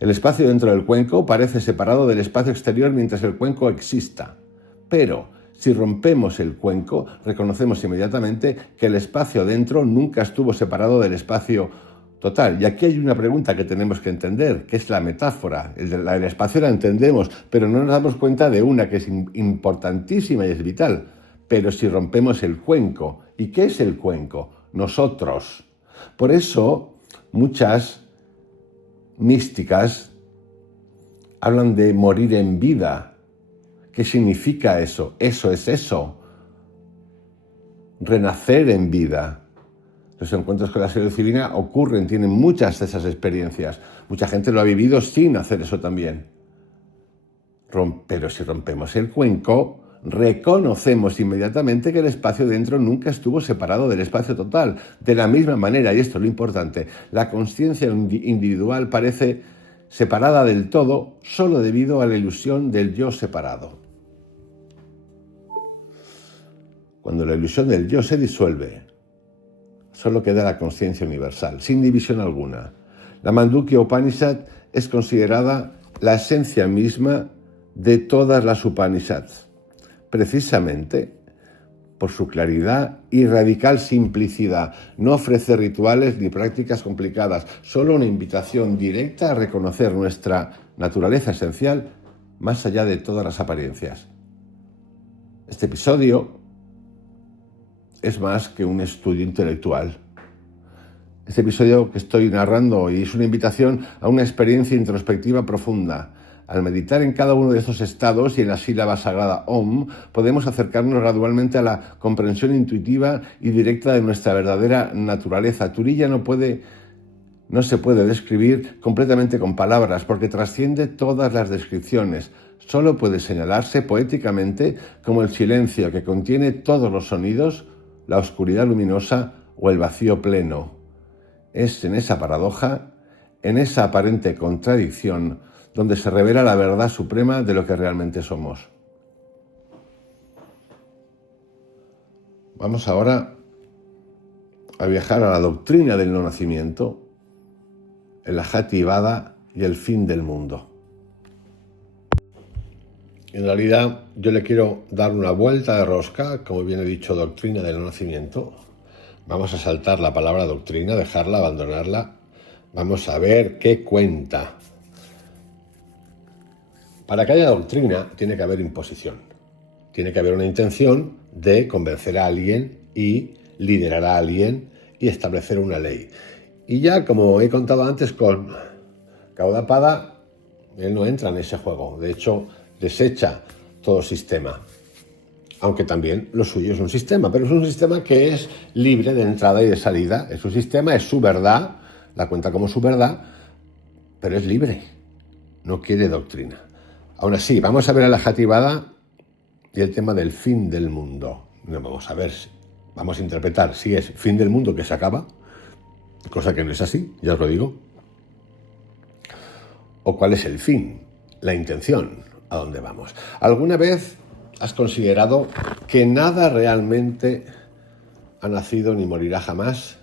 El espacio dentro del cuenco parece separado del espacio exterior mientras el cuenco exista. Pero si rompemos el cuenco, reconocemos inmediatamente que el espacio dentro nunca estuvo separado del espacio total. Y aquí hay una pregunta que tenemos que entender, que es la metáfora. El espacio la entendemos, pero no nos damos cuenta de una que es importantísima y es vital. Pero si rompemos el cuenco, ¿y qué es el cuenco? Nosotros. Por eso, muchas místicas hablan de morir en vida. ¿Qué significa eso? Eso es eso. Renacer en vida. Los encuentros con la psilocibina tienen muchas de esas experiencias. Mucha gente lo ha vivido sin hacer eso también. Pero si rompemos el cuenco, reconocemos inmediatamente que el espacio dentro nunca estuvo separado del espacio total. De la misma manera, y esto es lo importante, la conciencia individual parece separada del todo solo debido a la ilusión del yo separado. Cuando la ilusión del yo se disuelve, solo queda la conciencia universal, sin división alguna. La Mandukya Upanishad es considerada la esencia misma de todas las Upanishads, precisamente por su claridad y radical simplicidad. No ofrece rituales ni prácticas complicadas, solo una invitación directa a reconocer nuestra naturaleza esencial más allá de todas las apariencias. Este episodio es más que un estudio intelectual. Este episodio que estoy narrando hoy es una invitación a una experiencia introspectiva profunda. Al meditar en cada uno de estos estados y en la sílaba sagrada Om, podemos acercarnos gradualmente a la comprensión intuitiva y directa de nuestra verdadera naturaleza. Turilla no se puede describir completamente con palabras porque trasciende todas las descripciones. Solo puede señalarse poéticamente como el silencio que contiene todos los sonidos, la oscuridad luminosa o el vacío pleno. Es en esa paradoja, en esa aparente contradicción, donde se revela la verdad suprema de lo que realmente somos. Vamos ahora a viajar a la doctrina del no nacimiento, el Ajativada y el fin del mundo. En realidad, yo le quiero dar una vuelta de rosca, como bien he dicho, doctrina del no nacimiento. Vamos a saltar la palabra doctrina, dejarla, abandonarla. Vamos a ver qué cuenta. Para que haya doctrina, tiene que haber imposición. Tiene que haber una intención de convencer a alguien y liderar a alguien y establecer una ley. Y ya, como he contado antes con Gaudapada, él no entra en ese juego. De hecho, desecha todo sistema. Aunque también lo suyo es un sistema, pero es un sistema que es libre de entrada y de salida. Es un sistema, es su verdad, la cuenta como su verdad, pero es libre. No quiere doctrina. Aún así, vamos a ver a la Ajativada y el tema del fin del mundo. Vamos a ver, vamos a interpretar si es fin del mundo que se acaba, cosa que no es así, ya os lo digo, o cuál es el fin, la intención, a dónde vamos. ¿Alguna vez has considerado que nada realmente ha nacido ni morirá jamás?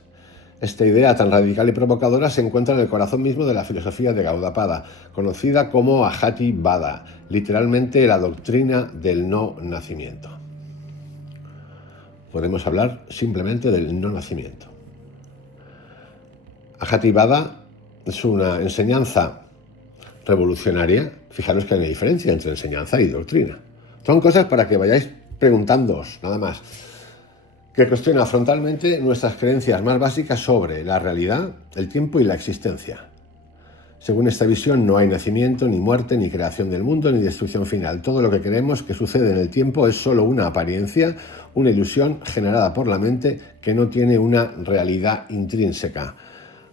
Esta idea tan radical y provocadora se encuentra en el corazón mismo de la filosofía de Gaudapada, conocida como Ahati Vada, literalmente la doctrina del no nacimiento. Podemos hablar simplemente del no nacimiento. Ahati Vada es una enseñanza revolucionaria. Fijaros que hay una diferencia entre enseñanza y doctrina. Son cosas para que vayáis preguntándoos, nada más, que cuestiona frontalmente nuestras creencias más básicas sobre la realidad, el tiempo y la existencia. Según esta visión, no hay nacimiento, ni muerte, ni creación del mundo, ni destrucción final. Todo lo que creemos que sucede en el tiempo es solo una apariencia, una ilusión generada por la mente que no tiene una realidad intrínseca.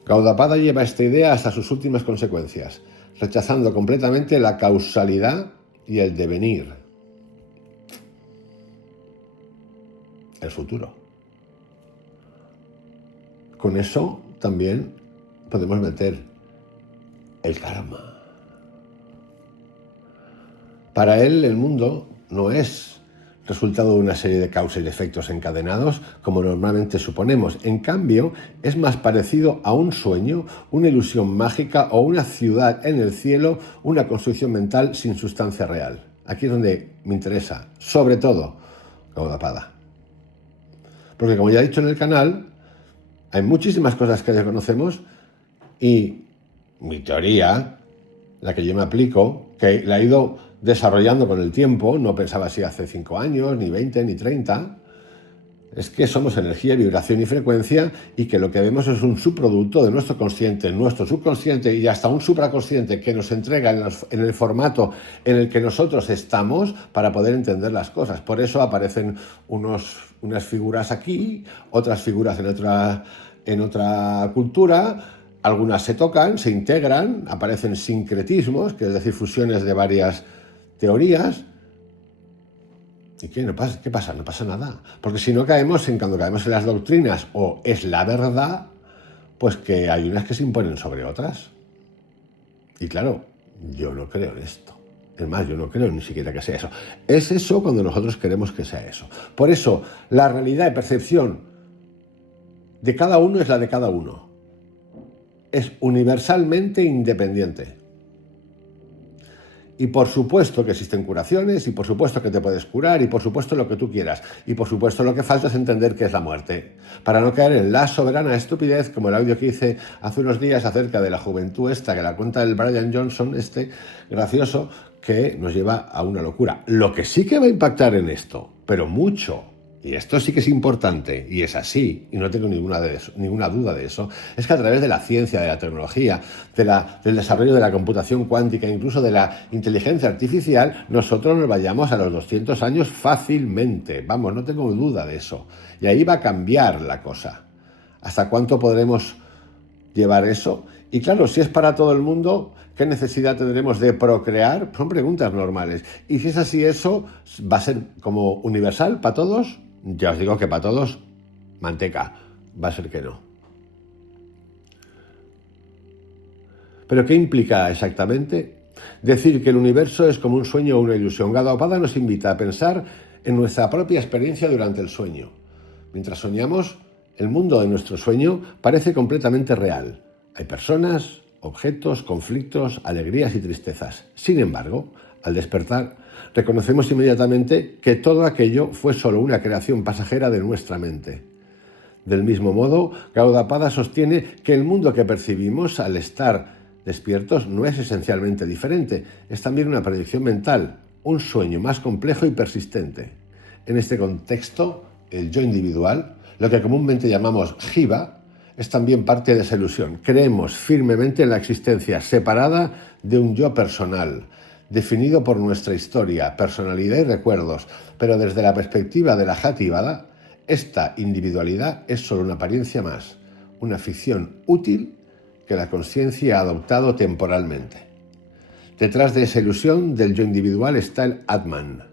Gaudapada lleva esta idea hasta sus últimas consecuencias, rechazando completamente la causalidad y el devenir. El futuro. Con eso también podemos meter el karma. Para él el mundo no es resultado de una serie de causas y efectos encadenados como normalmente suponemos. En cambio, es más parecido a un sueño, una ilusión mágica o una ciudad en el cielo, una construcción mental sin sustancia real. Aquí es donde me interesa, sobre todo, Gaudapada. Porque como ya he dicho en el canal, hay muchísimas cosas que desconocemos y mi teoría, la que yo me aplico, que la he ido desarrollando con el tiempo, no pensaba así hace 5 años, ni 20, ni 30, es que somos energía, vibración y frecuencia y que lo que vemos es un subproducto de nuestro consciente, nuestro subconsciente y hasta un supraconsciente que nos entrega en el formato en el que nosotros estamos para poder entender las cosas. Por eso aparecen unas figuras aquí, otras figuras en otra cultura, algunas se tocan, se integran, aparecen sincretismos, que es decir, fusiones de varias teorías. ¿Y qué pasa? No pasa nada. Porque si no cuando caemos en las doctrinas o es la verdad, pues que hay unas que se imponen sobre otras. Y claro, yo no creo en esto. Es más, yo no creo ni siquiera que sea eso. Es eso cuando nosotros queremos que sea eso. Por eso, la realidad y percepción de cada uno es la de cada uno. Es universalmente independiente. Y por supuesto que existen curaciones, y por supuesto que te puedes curar, y por supuesto lo que tú quieras. Y por supuesto lo que falta es entender qué es la muerte. Para no caer en la soberana estupidez, como el audio que hice hace unos días acerca de la juventud esta, que la cuenta el Brian Johnson, gracioso, que nos lleva a una locura. Lo que sí que va a impactar en esto, pero mucho, y esto sí que es importante, y es así, y no tengo ninguna duda de eso, es que a través de la ciencia, de la tecnología, del desarrollo de la computación cuántica, incluso de la inteligencia artificial, nosotros nos vayamos a los 200 años fácilmente. Vamos, no tengo duda de eso. Y ahí va a cambiar la cosa. ¿Hasta cuánto podremos llevar eso? Y claro, si es para todo el mundo, ¿qué necesidad tendremos de procrear? Son preguntas normales. Y si es así, eso va a ser como universal para todos. Ya os digo que para todos, manteca, va a ser que no. ¿Pero qué implica exactamente? Decir que el universo es como un sueño o una ilusión. Gaudapada nos invita a pensar en nuestra propia experiencia durante el sueño. Mientras soñamos, el mundo de nuestro sueño parece completamente real. Hay personas, objetos, conflictos, alegrías y tristezas. Sin embargo, al despertar, reconocemos inmediatamente que todo aquello fue solo una creación pasajera de nuestra mente. Del mismo modo, Gaudapada sostiene que el mundo que percibimos al estar despiertos no es esencialmente diferente, es también una proyección mental, un sueño más complejo y persistente. En este contexto, el yo individual, lo que comúnmente llamamos jiva, es también parte de esa ilusión. Creemos firmemente en la existencia separada de un yo personal, definido por nuestra historia, personalidad y recuerdos, pero desde la perspectiva de la Ahati Vada, esta individualidad es solo una apariencia más, una ficción útil que la consciencia ha adoptado temporalmente. Detrás de esa ilusión del yo individual está el Atman,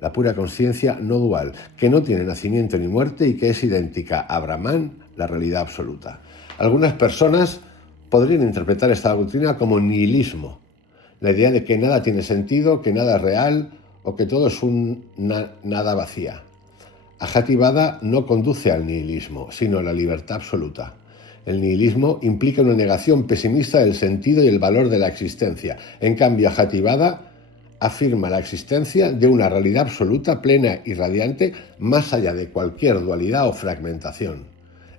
la pura conciencia no dual, que no tiene nacimiento ni muerte y que es idéntica a Brahman, la realidad absoluta. Algunas personas podrían interpretar esta doctrina como nihilismo, la idea de que nada tiene sentido, que nada es real o que todo es nada vacía. Ajativada no conduce al nihilismo, sino a la libertad absoluta. El nihilismo implica una negación pesimista del sentido y el valor de la existencia. En cambio, Ajativada afirma la existencia de una realidad absoluta, plena y radiante, más allá de cualquier dualidad o fragmentación.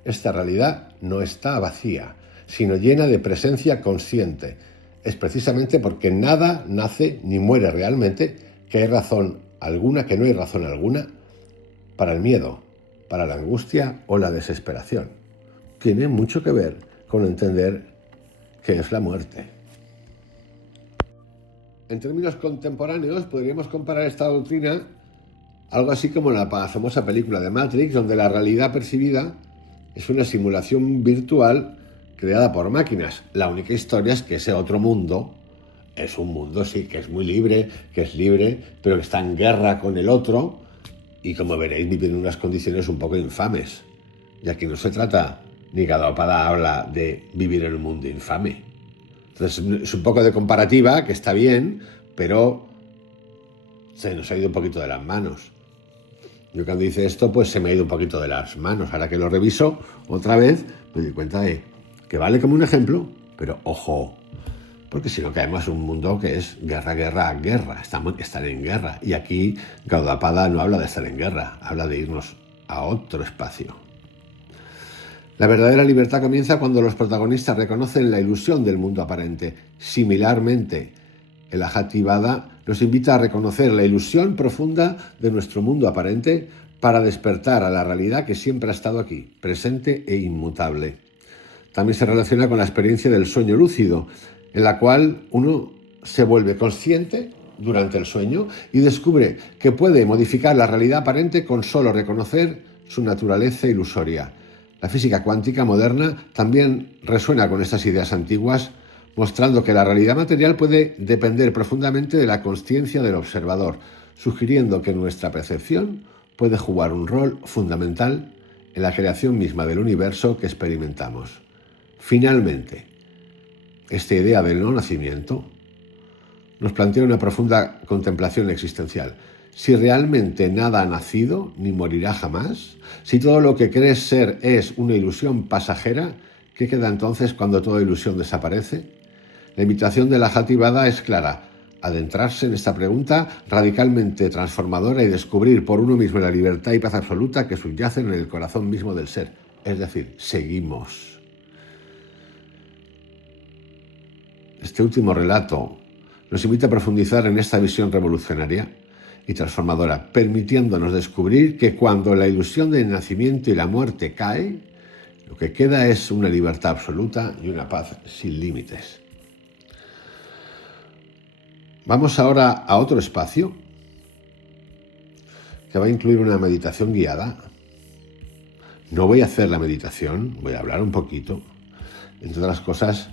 Esta realidad no está vacía, sino llena de presencia consciente. Es precisamente porque nada nace ni muere realmente que no hay razón alguna para el miedo, para la angustia o la desesperación. Tiene mucho que ver con entender qué es la muerte. En términos contemporáneos, podríamos comparar esta doctrina algo así como la famosa película de Matrix, donde la realidad percibida es una simulación virtual creada por máquinas. La única historia es que ese otro mundo es un mundo, sí, que es muy libre, que es libre, pero que está en guerra con el otro y, como veréis, vive en unas condiciones un poco infames. Y aquí no se trata, ni Gaudapada habla de vivir en un mundo infame. Entonces es un poco de comparativa, que está bien, pero se nos ha ido un poquito de las manos. Yo cuando hice esto, pues se me ha ido un poquito de las manos. Ahora que lo reviso otra vez, me doy cuenta de que vale como un ejemplo, pero ojo, porque si no caemos en un mundo que es guerra, guerra, guerra. Estar en guerra. Y aquí Gaudapada no habla de estar en guerra, habla de irnos a otro espacio. La verdadera libertad comienza cuando los protagonistas reconocen la ilusión del mundo aparente. Similarmente, el Ajativada nos invita a reconocer la ilusión profunda de nuestro mundo aparente para despertar a la realidad que siempre ha estado aquí, presente e inmutable. También se relaciona con la experiencia del sueño lúcido, en la cual uno se vuelve consciente durante el sueño y descubre que puede modificar la realidad aparente con solo reconocer su naturaleza ilusoria. La física cuántica moderna también resuena con estas ideas antiguas, mostrando que la realidad material puede depender profundamente de la consciencia del observador, sugiriendo que nuestra percepción puede jugar un rol fundamental en la creación misma del universo que experimentamos. Finalmente, esta idea del no nacimiento nos plantea una profunda contemplación existencial. Si realmente nada ha nacido ni morirá jamás, si todo lo que crees ser es una ilusión pasajera, ¿qué queda entonces cuando toda ilusión desaparece? La invitación de la Ajativada es clara: adentrarse en esta pregunta radicalmente transformadora y descubrir por uno mismo la libertad y paz absoluta que subyacen en el corazón mismo del ser. Es decir, seguimos. Este último relato nos invita a profundizar en esta visión revolucionaria y transformadora, permitiéndonos descubrir que cuando la ilusión del nacimiento y la muerte cae, lo que queda es una libertad absoluta y una paz sin límites. Vamos ahora a otro espacio que va a incluir una meditación guiada. No voy a hacer la meditación, voy a hablar un poquito, entre otras cosas,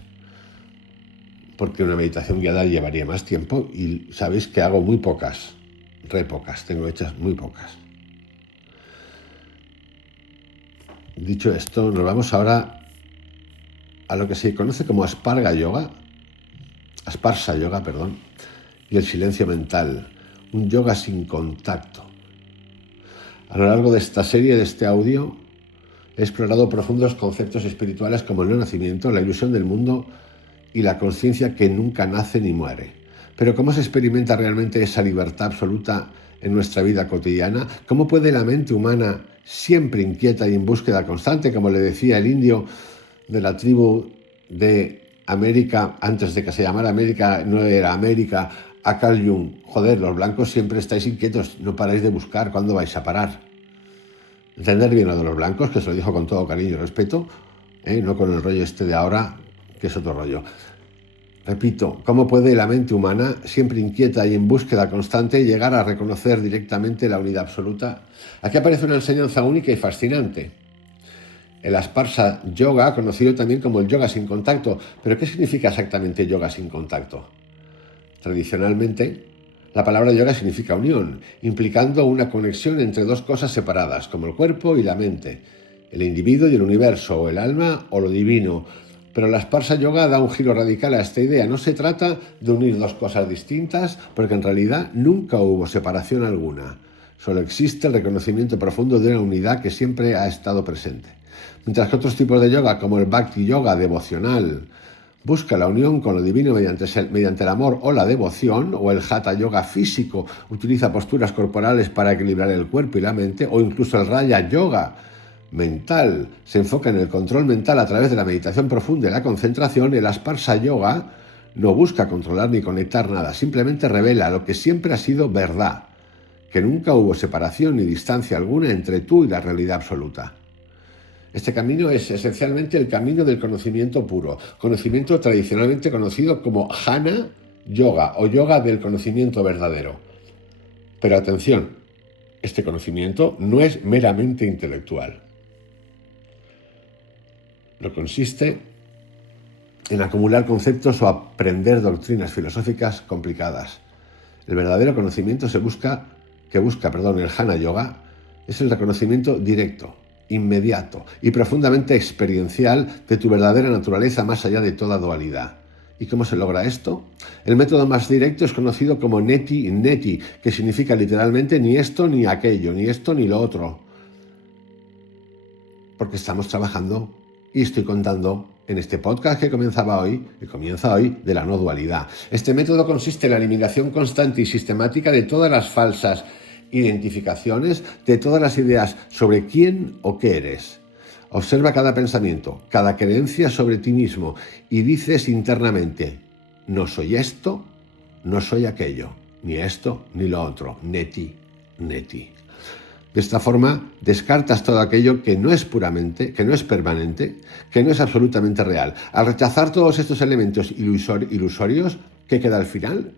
porque una meditación guiada llevaría más tiempo y sabéis que hago muy pocas, tengo hechas muy pocas. Dicho esto, nos vamos ahora a lo que se conoce como Asparsa Yoga, y el silencio mental, un yoga sin contacto. A lo largo de esta serie, de este audio, he explorado profundos conceptos espirituales como el no nacimiento, la ilusión del mundo y la conciencia que nunca nace ni muere. Pero ¿cómo se experimenta realmente esa libertad absoluta en nuestra vida cotidiana? ¿Cómo puede la mente humana, siempre inquieta y en búsqueda constante, como le decía el indio de la tribu de América, antes de que se llamara América, no era América, a Carl Jung: joder, los blancos siempre estáis inquietos, no paráis de buscar, ¿cuándo vais a parar? Entender bien lo de los blancos, que se lo dijo con todo cariño y respeto, no con el rollo este de ahora, que es otro rollo. Repito, ¿cómo puede la mente humana, siempre inquieta y en búsqueda constante, llegar a reconocer directamente la unidad absoluta? Aquí aparece una enseñanza única y fascinante. El Asparsa Yoga, conocido también como el yoga sin contacto. ¿Pero qué significa exactamente yoga sin contacto? Tradicionalmente, La palabra yoga significa unión, implicando una conexión entre dos cosas separadas, como el cuerpo y la mente, el individuo y el universo, o el alma o lo divino. Pero la Sparsa Yoga da un giro radical a esta idea. No se trata de unir dos cosas distintas, porque en realidad nunca hubo separación alguna. Solo existe el reconocimiento profundo de una unidad que siempre ha estado presente. Mientras que otros tipos de yoga, como el Bhakti Yoga devocional, busca la unión con lo divino mediante el amor o la devoción, o el Hatha Yoga físico utiliza posturas corporales para equilibrar el cuerpo y la mente, o incluso el Raja Yoga mental se enfoca en el control mental a través de la meditación profunda y la concentración. El Sparsa Yoga no busca controlar ni conectar nada, simplemente revela lo que siempre ha sido verdad, que nunca hubo separación ni distancia alguna entre tú y la realidad absoluta. Este camino es esencialmente el camino del conocimiento puro, conocimiento tradicionalmente conocido como Jnana Yoga o yoga del conocimiento verdadero. Pero atención, este conocimiento no es meramente intelectual. No consiste en acumular conceptos o aprender doctrinas filosóficas complicadas. El verdadero conocimiento el Jnana Yoga es el reconocimiento directo, inmediato y profundamente experiencial de tu verdadera naturaleza más allá de toda dualidad. ¿Y cómo se logra esto? El método más directo es conocido como Neti Neti, que significa literalmente ni esto ni aquello, ni esto ni lo otro. Porque estamos trabajando y estoy contando en este podcast que comienza hoy, de la no dualidad. Este método consiste en la eliminación constante y sistemática de todas las falsas identificaciones, de todas las ideas sobre quién o qué eres. Observa cada pensamiento, cada creencia sobre ti mismo y dices internamente: no soy esto, no soy aquello, ni esto ni lo otro, neti, neti. De esta forma, descartas todo aquello que no es permanente, que no es absolutamente real. Al rechazar todos estos elementos ilusorios, ¿qué queda al final?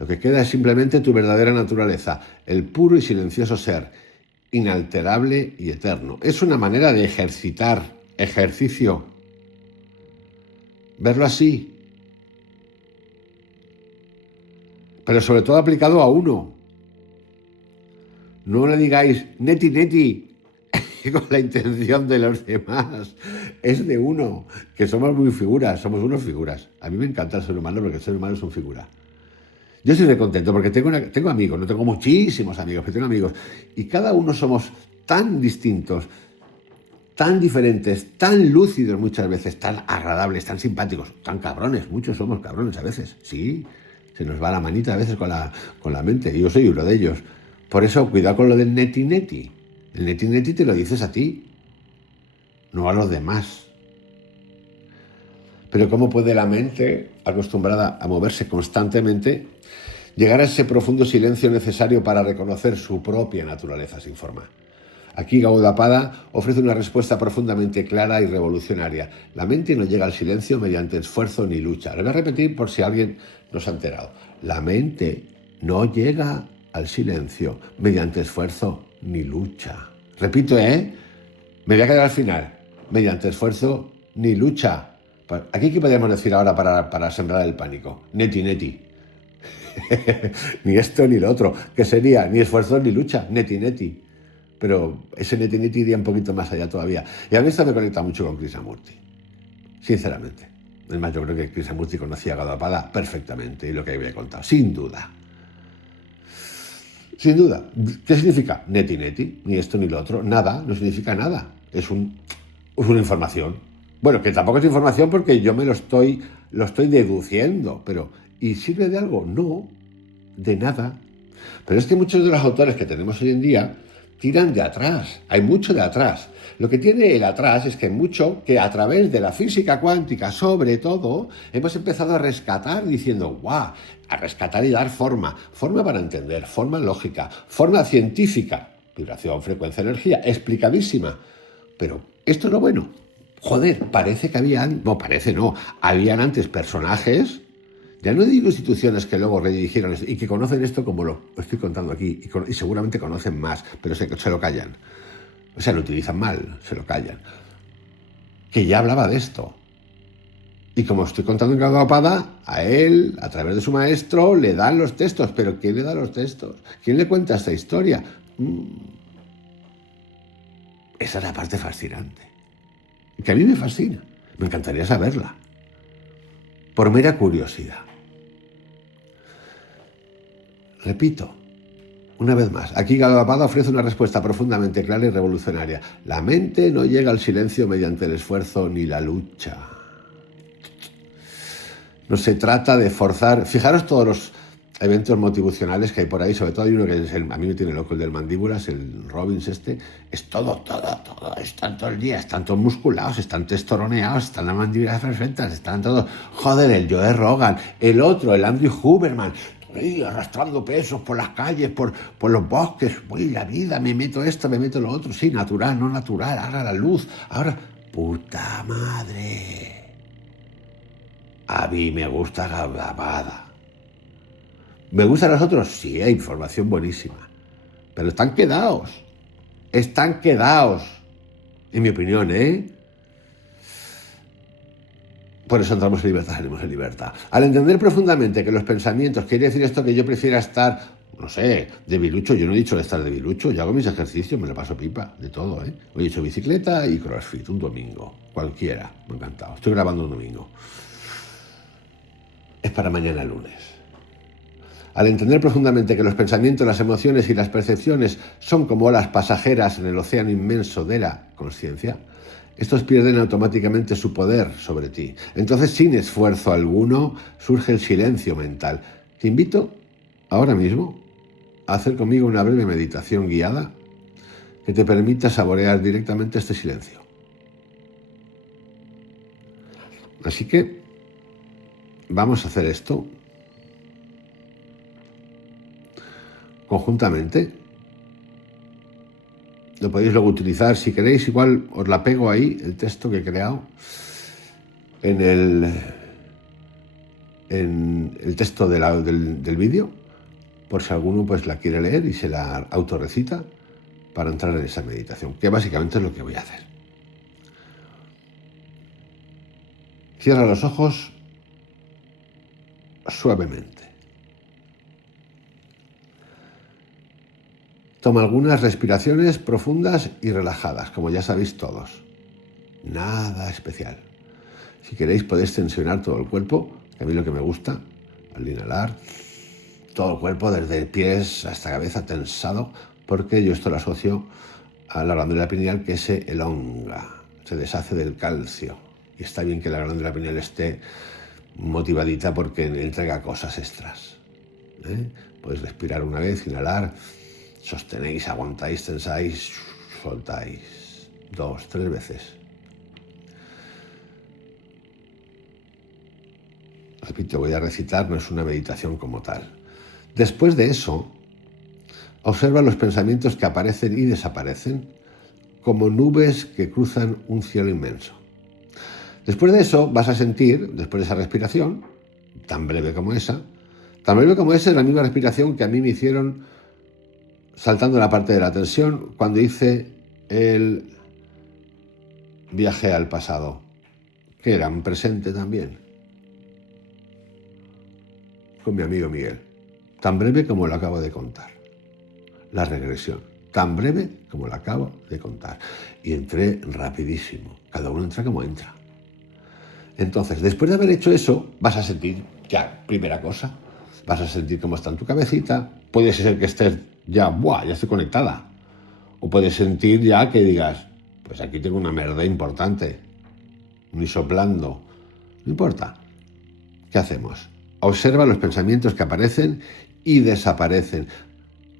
Lo que queda es simplemente tu verdadera naturaleza, el puro y silencioso ser, inalterable y eterno. Es una manera de ejercicio. Verlo así. Pero sobre todo aplicado a uno. No le digáis neti neti con la intención de los demás. Es de uno, que somos muy figuras, somos unos figuras. A mí me encanta el ser humano porque el ser humano es un figura. Yo estoy muy contento porque tengo amigos, no tengo muchísimos amigos, pero tengo amigos. Y cada uno somos tan distintos, tan diferentes, tan lúcidos muchas veces, tan agradables, tan simpáticos, tan cabrones. Muchos somos cabrones a veces, sí. Se nos va la manita a veces con la mente. Y yo soy uno de ellos. Por eso, cuidado con lo del neti neti. El neti neti te lo dices a ti, no a los demás. Pero ¿cómo puede la mente, acostumbrada a moverse constantemente, llegar a ese profundo silencio necesario para reconocer su propia naturaleza sin forma? Aquí Gaudapada ofrece una respuesta profundamente clara y revolucionaria. La mente no llega al silencio mediante esfuerzo ni lucha. Lo voy a repetir por si alguien no se ha enterado. La mente no llega al silencio mediante esfuerzo ni lucha. Repito, me voy a quedar al final. Mediante esfuerzo ni lucha. ¿Aquí qué podríamos decir ahora para sembrar el pánico? Neti, neti. Ni esto ni lo otro. ¿Qué sería? Ni esfuerzo ni lucha. Neti, neti. Pero ese neti, neti iría un poquito más allá todavía. Y a mí esto me conecta mucho con Krishnamurti. Sinceramente. Es más, yo creo que Krishnamurti conocía a Gaudapada perfectamente y lo que había contado. Sin duda. Sin duda. ¿Qué significa? Neti, neti. Ni esto ni lo otro. Nada. No significa nada. Es una información. Bueno, que tampoco es información porque yo lo estoy deduciendo. Pero, ¿y sirve de algo? No. De nada. Pero es que muchos de los autores que tenemos hoy en día tiran de atrás. Hay mucho de atrás. Lo que tiene el atrás es que a través de la física cuántica, sobre todo, hemos empezado a rescatar diciendo, ¡guau! A rescatar y dar forma para entender, forma lógica, forma científica, vibración, frecuencia, energía, explicadísima. Pero esto es lo bueno. Joder, parece que habían antes personajes, ya no digo instituciones que luego redirigieron esto, y que conocen esto como lo estoy contando aquí, y seguramente conocen más, pero se lo callan. O sea, lo utilizan mal, se lo callan. Que ya hablaba de esto. Y como estoy contando en Gaudapada, a él, a través de su maestro, le dan los textos. ¿Pero quién le da los textos? ¿Quién le cuenta esta historia? Esa es la parte fascinante. Que a mí me fascina. Me encantaría saberla. Por mera curiosidad. Repito, una vez más, aquí Gaudapada ofrece una respuesta profundamente clara y revolucionaria. La mente no llega al silencio mediante el esfuerzo ni la lucha. No se trata de forzar. Fijaros todos los eventos motivacionales que hay por ahí, sobre todo hay uno que es a mí me tiene loco, el del mandíbulas, el Robbins es todo, están todo el día, están todos musculados, están testosteroneados, están las mandíbulas perfectas, están todos, joder, el Joe Rogan, el otro, el Andrew Huberman, arrastrando pesos por las calles, por los bosques, la vida, me meto esto, me meto lo otro, sí, natural, no natural, ahora la luz, ahora, puta madre. A mí me gusta Gaudapada. ¿Me gustan los otros? Sí, hay información buenísima. Pero están quedados. Están quedados. En mi opinión, ¿eh? Por eso entramos en libertad, salimos en libertad. Al entender profundamente que los pensamientos, quiere decir esto que yo prefiera estar, no sé, debilucho. Yo no he dicho de estar debilucho. Yo hago mis ejercicios, me lo paso pipa, de todo, ¿eh? Hoy he hecho bicicleta y crossfit, un domingo. Cualquiera, me ha encantado. Estoy grabando un domingo. Es para mañana lunes. Al entender profundamente que los pensamientos, las emociones y las percepciones son como olas pasajeras en el océano inmenso de la consciencia, estos pierden automáticamente su poder sobre ti. Entonces, sin esfuerzo alguno, surge el silencio mental. Te invito ahora mismo a hacer conmigo una breve meditación guiada que te permita saborear directamente este silencio. Así que vamos a hacer esto conjuntamente. Lo podéis luego utilizar si queréis, igual os la pego ahí, el texto que he creado, en el texto del vídeo, por si alguno pues la quiere leer y se la autorrecita para entrar en esa meditación, que básicamente es lo que voy a hacer. Cierra los ojos suavemente. Toma algunas respiraciones profundas y relajadas, como ya sabéis todos. Nada especial. Si queréis podéis tensionar todo el cuerpo, que a mí lo que me gusta, al inhalar, todo el cuerpo desde pies hasta cabeza tensado, porque yo esto lo asocio a la glándula pineal que se elonga, se deshace del calcio. Y está bien que la glándula pineal esté motivadita porque entrega cosas extras. Podéis respirar una vez, inhalar, sostenéis, aguantáis, tensáis, soltáis 2, 3 veces. Repito, voy a recitar, no es una meditación como tal. Después de eso, observa los pensamientos que aparecen y desaparecen como nubes que cruzan un cielo inmenso. Después de eso vas a sentir, después de esa respiración, tan breve como esa es la misma respiración que a mí me hicieron saltando la parte de la tensión cuando hice el viaje al pasado, que era un presente también, con mi amigo Miguel. Tan breve como lo acabo de contar. La regresión. Tan breve como lo acabo de contar. Y entré rapidísimo. Cada uno entra como entra. Entonces, después de haber hecho eso, vas a sentir, ya, primera cosa, vas a sentir cómo está en tu cabecita. Puede ser que estés ya estoy conectada. O puedes sentir ya que digas, pues aquí tengo una merda importante. Ni soplando. No importa. ¿Qué hacemos? Observa los pensamientos que aparecen y desaparecen.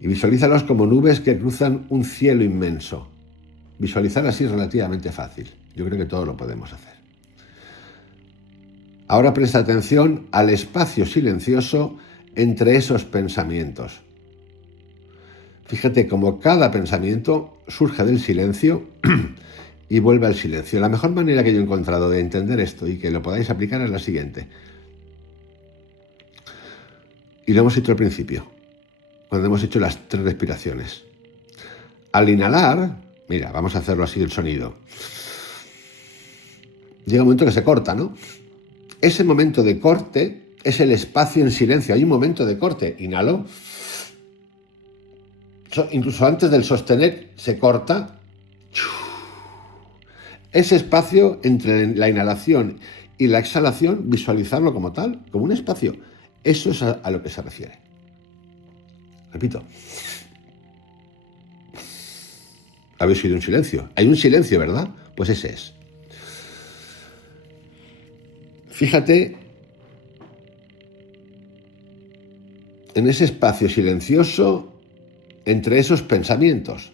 Y visualízalos como nubes que cruzan un cielo inmenso. Visualizar así es relativamente fácil. Yo creo que todos lo podemos hacer. Ahora presta atención al espacio silencioso entre esos pensamientos. Fíjate cómo cada pensamiento surge del silencio y vuelve al silencio. La mejor manera que yo he encontrado de entender esto y que lo podáis aplicar es la siguiente. Y lo hemos hecho al principio, cuando hemos hecho las 3 respiraciones. Al inhalar, mira, vamos a hacerlo así el sonido. Llega un momento que se corta, ¿no? Ese momento de corte es el espacio en silencio. Hay un momento de corte. Inhalo. Incluso antes del sostener se corta. Ese espacio entre la inhalación y la exhalación, visualizarlo como tal, como un espacio. Eso es a lo que se refiere. Repito. Habéis oído un silencio. Hay un silencio, ¿verdad? Pues ese es. Fíjate en ese espacio silencioso entre esos pensamientos.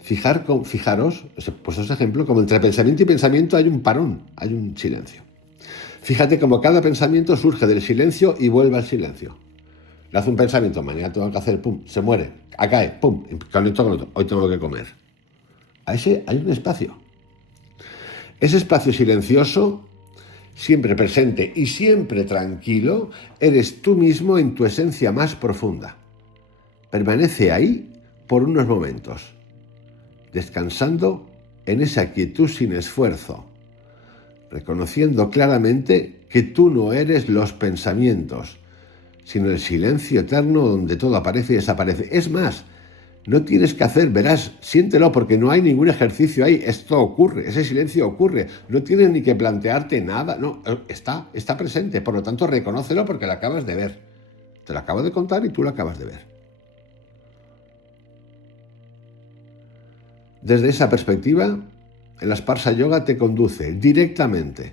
Fijaros, pues os ejemplo, como entre pensamiento y pensamiento hay un parón, hay un silencio. Fíjate como cada pensamiento surge del silencio y vuelve al silencio. Le hace un pensamiento, mañana tengo que hacer, pum, se muere, cae, pum, conecto con otro, hoy tengo que comer. A ese hay un espacio. Ese espacio silencioso, siempre presente y siempre tranquilo, eres tú mismo en tu esencia más profunda. Permanece ahí por unos momentos, descansando en esa quietud sin esfuerzo, reconociendo claramente que tú no eres los pensamientos, sino el silencio eterno donde todo aparece y desaparece. Es más, no tienes que hacer, verás, siéntelo porque no hay ningún ejercicio ahí, esto ocurre, ese silencio ocurre, no tienes ni que plantearte nada, no, está presente, por lo tanto reconócelo porque lo acabas de ver. Te lo acabo de contar y tú lo acabas de ver. Desde esa perspectiva, el Asparsa Yoga te conduce directamente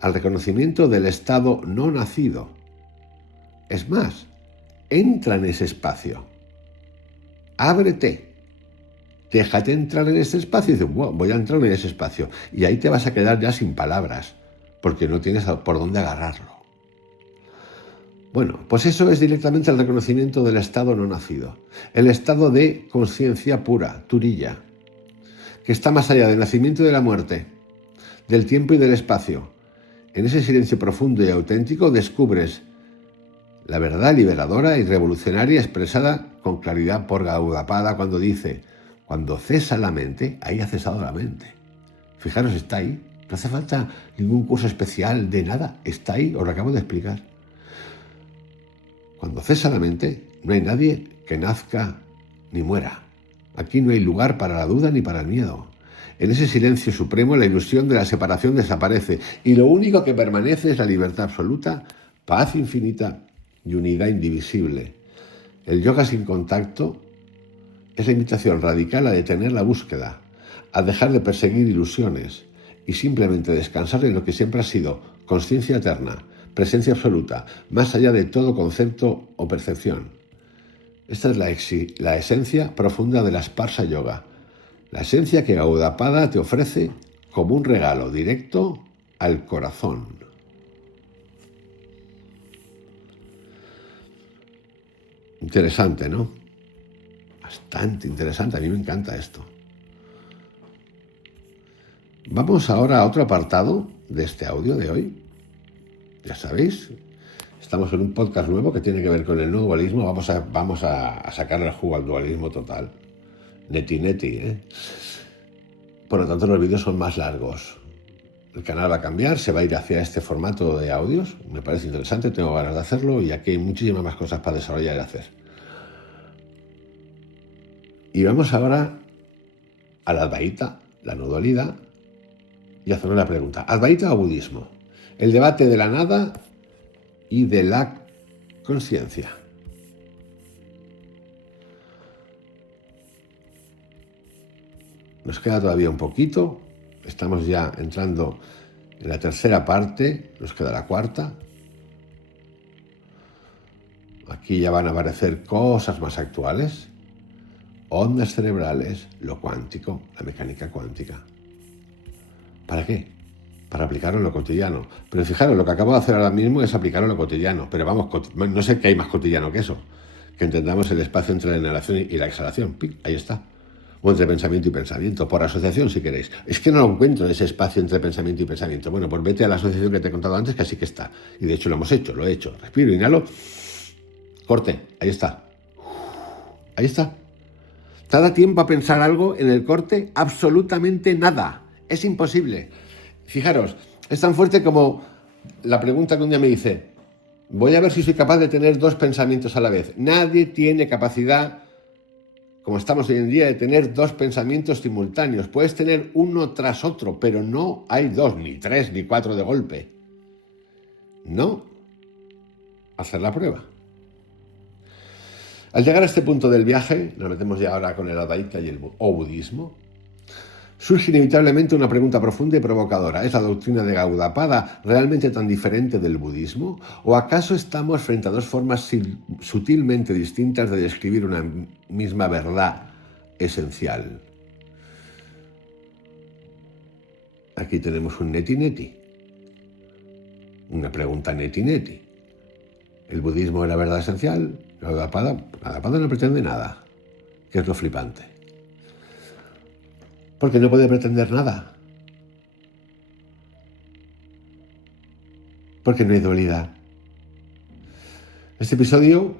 al reconocimiento del estado no nacido. Es más, entra en ese espacio. Ábrete. Déjate entrar en ese espacio y dices, wow, voy a entrar en ese espacio. Y ahí te vas a quedar ya sin palabras, porque no tienes por dónde agarrarlo. Bueno, pues eso es directamente el reconocimiento del estado no nacido. El estado de conciencia pura, turilla, que está más allá del nacimiento y de la muerte, del tiempo y del espacio. En ese silencio profundo y auténtico descubres la verdad liberadora y revolucionaria expresada con claridad por Gaudapada cuando dice, cuando cesa la mente, ahí ha cesado la mente. Fijaros, está ahí. No hace falta ningún curso especial de nada. Está ahí, os lo acabo de explicar. Cuando cesa la mente, no hay nadie que nazca ni muera. Aquí no hay lugar para la duda ni para el miedo. En ese silencio supremo la ilusión de la separación desaparece y lo único que permanece es la libertad absoluta, paz infinita y unidad indivisible. El yoga sin contacto es la invitación radical a detener la búsqueda, a dejar de perseguir ilusiones y simplemente descansar en lo que siempre ha sido consciencia eterna, presencia absoluta, más allá de todo concepto o percepción. Esta es la esencia profunda del Asparsa Yoga, la esencia que Gaudapada te ofrece como un regalo directo al corazón. Interesante, ¿no? Bastante interesante, a mí me encanta esto. Vamos ahora a otro apartado de este audio de hoy. Ya sabéis, estamos en un podcast nuevo que tiene que ver con el no dualismo. Vamos a sacarle el jugo al dualismo total. Neti, ¿eh? Por lo tanto, los vídeos son más largos. El canal va a cambiar, se va a ir hacia este formato de audios. Me parece interesante, tengo ganas de hacerlo y aquí hay muchísimas más cosas para desarrollar y hacer. Y vamos ahora a la Advaita, la no dualidad, y hacernos la pregunta, ¿Advaita o budismo? El debate de la nada y de la conciencia. Nos queda todavía un poquito, estamos ya entrando en la tercera parte, nos queda la cuarta. Aquí ya van a aparecer cosas más actuales, ondas cerebrales, lo cuántico, la mecánica cuántica. ¿Para qué? Para aplicarlo en lo cotidiano. Pero fijaros, lo que acabo de hacer ahora mismo es aplicarlo en lo cotidiano. Pero vamos, no sé qué hay más cotidiano que eso. Que entendamos el espacio entre la inhalación y la exhalación. ¡Pim! Ahí está. O entre pensamiento y pensamiento, por asociación si queréis. Es que no lo encuentro ese espacio entre pensamiento y pensamiento. Bueno, pues vete a la asociación que te he contado antes, que así que está. Y de hecho lo he hecho. Respiro, inhalo, corte, ahí está. Ahí está. ¿Te da tiempo a pensar algo en el corte? Absolutamente nada. Es imposible. Fijaros, Es tan fuerte como la pregunta que un día me hice: voy a ver si soy capaz de tener dos pensamientos a la vez. Nadie tiene capacidad, como estamos hoy en día, de tener dos pensamientos simultáneos. Puedes tener uno tras otro, pero no hay dos, ni tres, ni cuatro de golpe. No. Hacer la prueba. Al llegar a este punto del viaje, nos metemos ya ahora con el Advaita y el budismo, surge inevitablemente una pregunta profunda y provocadora. ¿Es la doctrina de Gaudapada realmente tan diferente del budismo? ¿O acaso estamos frente a dos formas sutilmente distintas de describir una misma verdad esencial? Aquí tenemos un neti-neti. Una pregunta neti-neti. ¿El budismo es la verdad esencial? Gaudapada no pretende nada, que es lo flipante. Porque no puede pretender nada. Porque no hay dualidad. Este episodio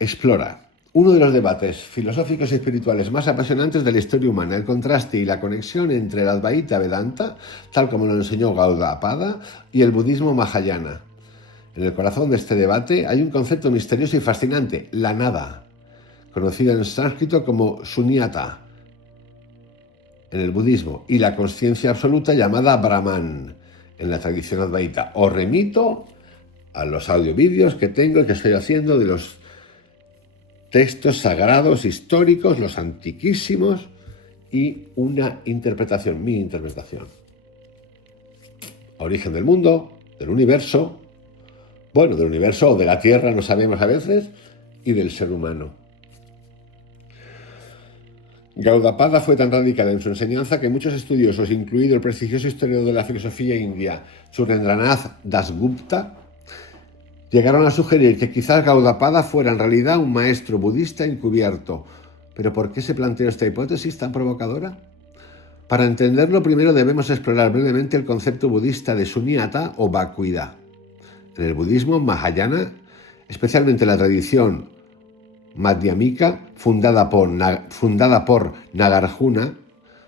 explora uno de los debates filosóficos y espirituales más apasionantes de la historia humana, el contraste y la conexión entre el Advaita Vedanta, tal como lo enseñó Gaudapada, y el budismo Mahayana. En el corazón de este debate hay un concepto misterioso y fascinante: la nada, conocida en sánscrito como Shunyata en el budismo, y la consciencia absoluta llamada Brahman en la tradición advaita. Os remito a los audiovídeos que tengo y que estoy haciendo de los textos sagrados históricos, los antiquísimos, y una interpretación, mi interpretación. Origen del mundo, del universo, del universo o de la Tierra, no sabemos a veces, y del ser humano. Gaudapada fue tan radical en su enseñanza que muchos estudiosos, incluido el prestigioso historiador de la filosofía india, Surendranath Dasgupta, llegaron a sugerir que quizás Gaudapada fuera en realidad un maestro budista encubierto. ¿Pero por qué se planteó esta hipótesis tan provocadora? Para entenderlo, primero debemos explorar brevemente el concepto budista de Shunyata o vacuidad. En el budismo Mahayana, especialmente la tradición madhyamika, fundada por Nagarjuna,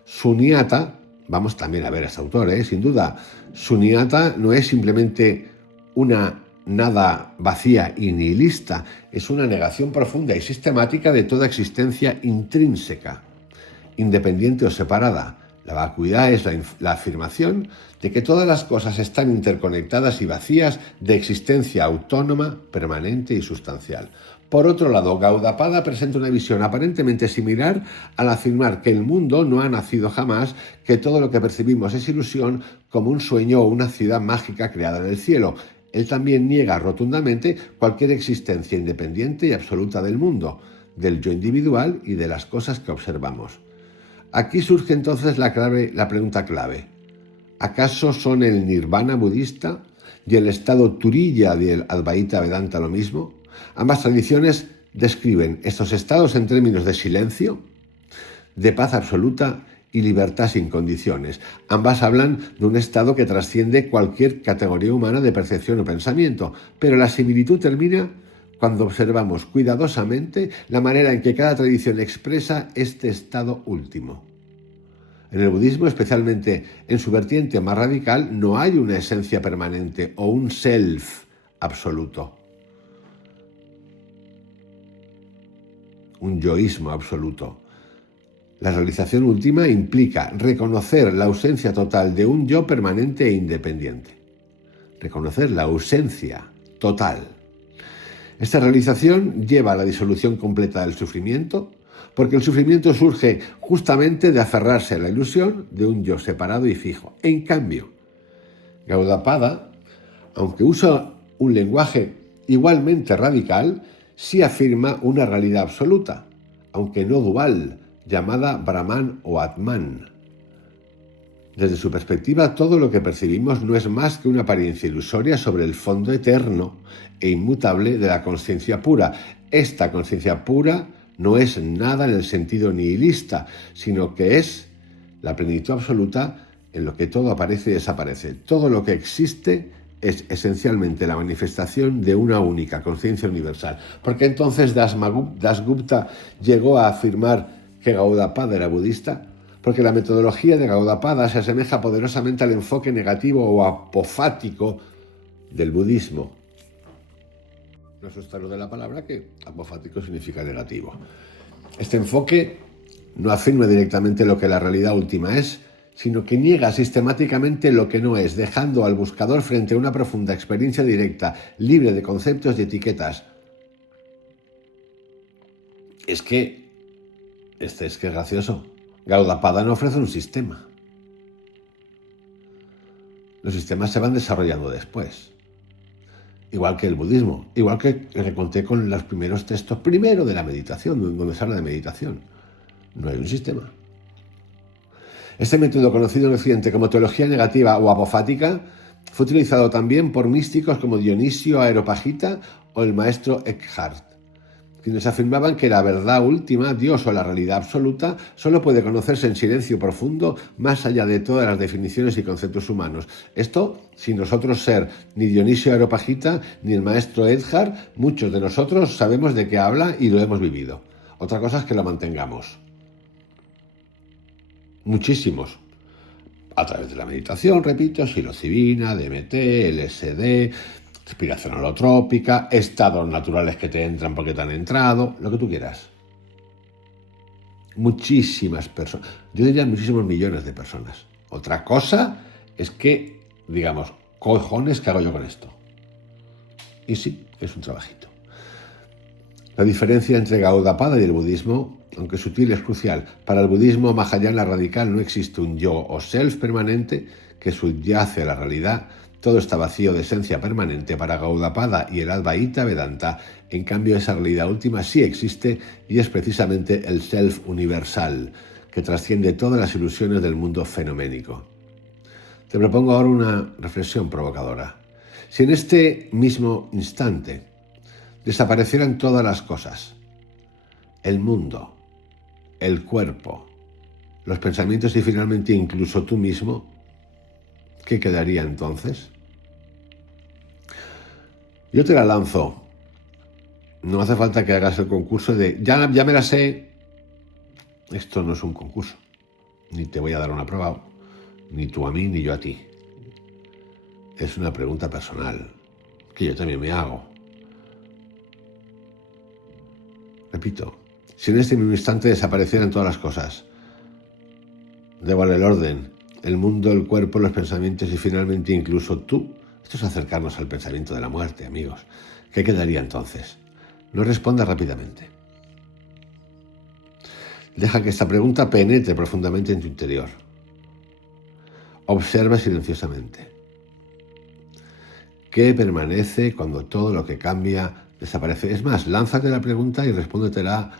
Shunyata, vamos también a ver a este autor, sin duda, Shunyata no es simplemente una nada vacía y nihilista, es una negación profunda y sistemática de toda existencia intrínseca, independiente o separada. La vacuidad es la afirmación de que todas las cosas están interconectadas y vacías de existencia autónoma, permanente y sustancial. Por otro lado, Gaudapada presenta una visión aparentemente similar al afirmar que el mundo no ha nacido jamás, que todo lo que percibimos es ilusión, como un sueño o una ciudad mágica creada en el cielo. Él también niega rotundamente cualquier existencia independiente y absoluta del mundo, del yo individual y de las cosas que observamos. Aquí surge entonces la pregunta clave. ¿Acaso son el nirvana budista y el estado turiya del Advaita Vedanta lo mismo? Ambas tradiciones describen estos estados en términos de silencio, de paz absoluta y libertad sin condiciones. Ambas hablan de un estado que trasciende cualquier categoría humana de percepción o pensamiento, pero la similitud termina cuando observamos cuidadosamente la manera en que cada tradición expresa este estado último. En el budismo, especialmente en su vertiente más radical, no hay una esencia permanente o un self absoluto, un yoísmo absoluto. La realización última implica reconocer la ausencia total de un yo permanente e independiente. Reconocer la ausencia total. Esta realización lleva a la disolución completa del sufrimiento, porque el sufrimiento surge justamente de aferrarse a la ilusión de un yo separado y fijo. En cambio, Gaudapada, aunque usa un lenguaje igualmente radical, sí afirma una realidad absoluta, aunque no dual, llamada Brahman o Atman. Desde su perspectiva, todo lo que percibimos no es más que una apariencia ilusoria sobre el fondo eterno e inmutable de la conciencia pura. Esta conciencia pura no es nada en el sentido nihilista, sino que es la plenitud absoluta en lo que todo aparece y desaparece. Todo lo que existe es esencialmente la manifestación de una única conciencia universal. Porque entonces Dasgupta llegó a afirmar que Gaudapada era budista, porque la metodología de Gaudapada se asemeja poderosamente al enfoque negativo o apofático del budismo. No asustaros de la palabra, que apofático significa negativo. Este enfoque no afirma directamente lo que la realidad última es, sino que niega sistemáticamente lo que no es, dejando al buscador frente a una profunda experiencia directa, libre de conceptos y etiquetas. Es que es gracioso. Gaudapada no ofrece un sistema. Los sistemas se van desarrollando después. Igual que el budismo, igual que conté con los primeros textos, primero de la meditación, donde se habla de meditación. No hay un sistema. Este método, conocido en Occidente como teología negativa o apofática, fue utilizado también por místicos como Dionisio Areopagita o el maestro Eckhart, quienes afirmaban que la verdad última, Dios o la realidad absoluta, solo puede conocerse en silencio profundo, más allá de todas las definiciones y conceptos humanos. Esto, sin nosotros ser ni Dionisio Areopagita ni el maestro Eckhart, muchos de nosotros sabemos de qué habla y lo hemos vivido. Otra cosa es que lo mantengamos. Muchísimos. A través de la meditación, repito, psilocibina, DMT, LSD, respiración holotrópica, estados naturales que te entran porque te han entrado, lo que tú quieras. Muchísimas personas, yo diría muchísimos millones de personas. Otra cosa es que, digamos, cojones, ¿qué hago yo con esto? Y sí, es un trabajito. La diferencia entre Gaudapada y el budismo, aunque sutil, es crucial. Para el budismo mahayana radical no existe un yo o self permanente que subyace a la realidad. Todo está vacío de esencia permanente. Para Gaudapada y el Advaita Vedanta, en cambio, esa realidad última sí existe y es precisamente el self universal, que trasciende todas las ilusiones del mundo fenoménico. Te propongo ahora una reflexión provocadora. Si en este mismo instante desaparecieran todas las cosas, el mundo, el cuerpo, los pensamientos y finalmente incluso tú mismo, ¿qué quedaría entonces? Yo te la lanzo. No hace falta que hagas el concurso de ya me la sé. Esto no es un concurso. Ni te voy a dar una prueba, ni tú a mí, ni yo a ti. Es una pregunta personal que yo también me hago. Repito, si en este mismo instante desaparecieran todas las cosas, da igual el orden, el mundo, el cuerpo, los pensamientos y finalmente incluso tú, esto es acercarnos al pensamiento de la muerte, amigos. ¿Qué quedaría entonces? No respondas rápidamente. Deja que esta pregunta penetre profundamente en tu interior. Observa silenciosamente. ¿Qué permanece cuando todo lo que cambia desaparece? Es más, lánzate la pregunta y respóndetela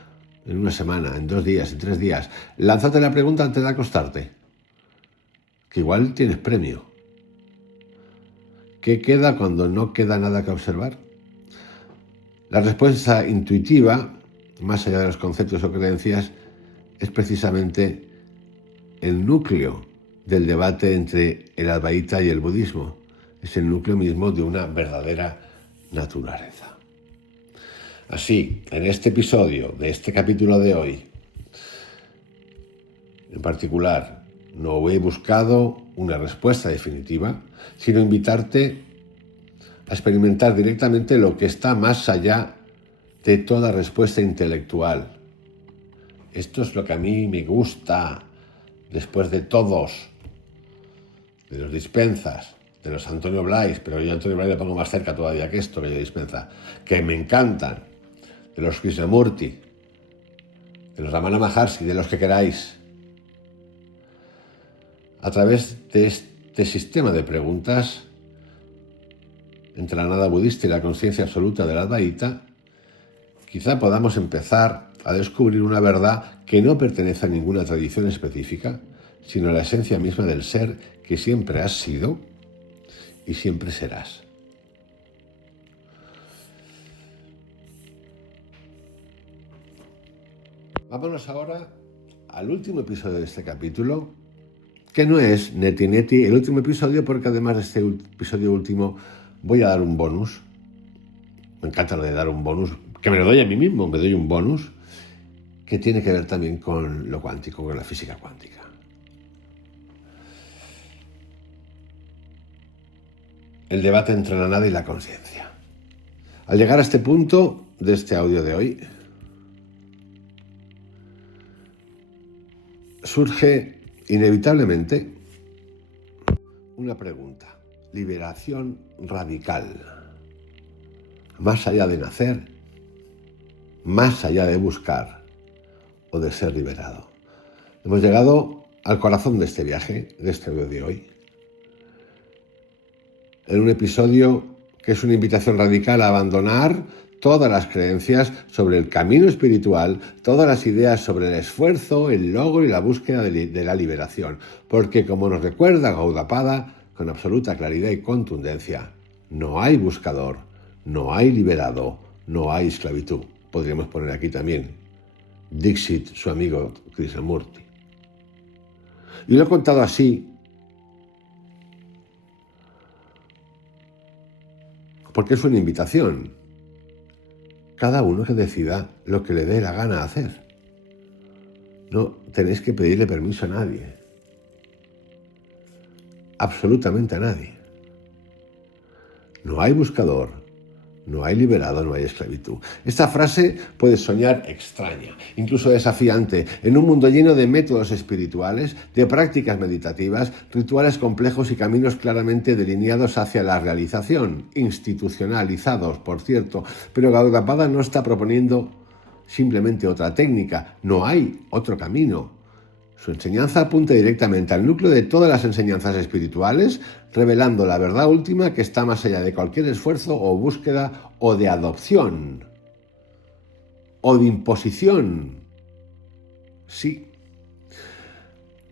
en una semana, en 2 días, en 3 días. Lánzate la pregunta antes de acostarte, que igual tienes premio. ¿Qué queda cuando no queda nada que observar? La respuesta intuitiva, más allá de los conceptos o creencias, es precisamente el núcleo del debate entre el Advaita y el budismo. Es el núcleo mismo de una verdadera naturaleza. Así, en este episodio de este capítulo de hoy, en particular, no he buscado una respuesta definitiva, sino invitarte a experimentar directamente lo que está más allá de toda respuesta intelectual. Esto es lo que a mí me gusta después de todos, de los Dispenzas, de los Antonio Blais, pero yo a Antonio Blais le pongo más cerca todavía que esto, que yo Dispenza, que me encantan, de los Krishnamurti, de los Ramana Maharshi, de los que queráis. A través de este sistema de preguntas, entre la nada budista y la conciencia absoluta del Advaita, quizá podamos empezar a descubrir una verdad que no pertenece a ninguna tradición específica, sino a la esencia misma del ser que siempre has sido y siempre serás. Vámonos ahora al último episodio de este capítulo, que no es neti neti el último episodio, porque además de este episodio último voy a dar un bonus. Me encanta lo de dar un bonus, que me lo doy a mí mismo, me doy un bonus que tiene que ver también con lo cuántico, con la física cuántica. el debate entre la nada y la conciencia. Al llegar a este punto de este audio de hoy, surge inevitablemente una pregunta: liberación radical. Más allá de nacer, más allá de buscar o de ser liberado. Hemos llegado al corazón de este viaje, de este audio de hoy, en un episodio que es una invitación radical a abandonar todas las creencias sobre el camino espiritual, todas las ideas sobre el esfuerzo, el logro y la búsqueda de la liberación. Porque, como nos recuerda Gaudapada con absoluta claridad y contundencia, no hay buscador, no hay liberado, no hay esclavitud. Podríamos poner aquí también Dixit, su amigo Krishnamurti. Y lo he contado así porque es una invitación. Cada uno que decida lo que le dé la gana hacer. No tenéis que pedirle permiso a nadie. Absolutamente a nadie. No hay buscador, no hay liberado, no hay esclavitud. Esta frase puede soñar extraña, incluso desafiante, en un mundo lleno de métodos espirituales, de prácticas meditativas, rituales complejos y caminos claramente delineados hacia la realización, institucionalizados, por cierto. Pero Gaudapada no está proponiendo simplemente otra técnica, no hay otro camino. Su enseñanza apunta directamente al núcleo de todas las enseñanzas espirituales, revelando la verdad última que está más allá de cualquier esfuerzo o búsqueda o de adopción o de imposición. Sí.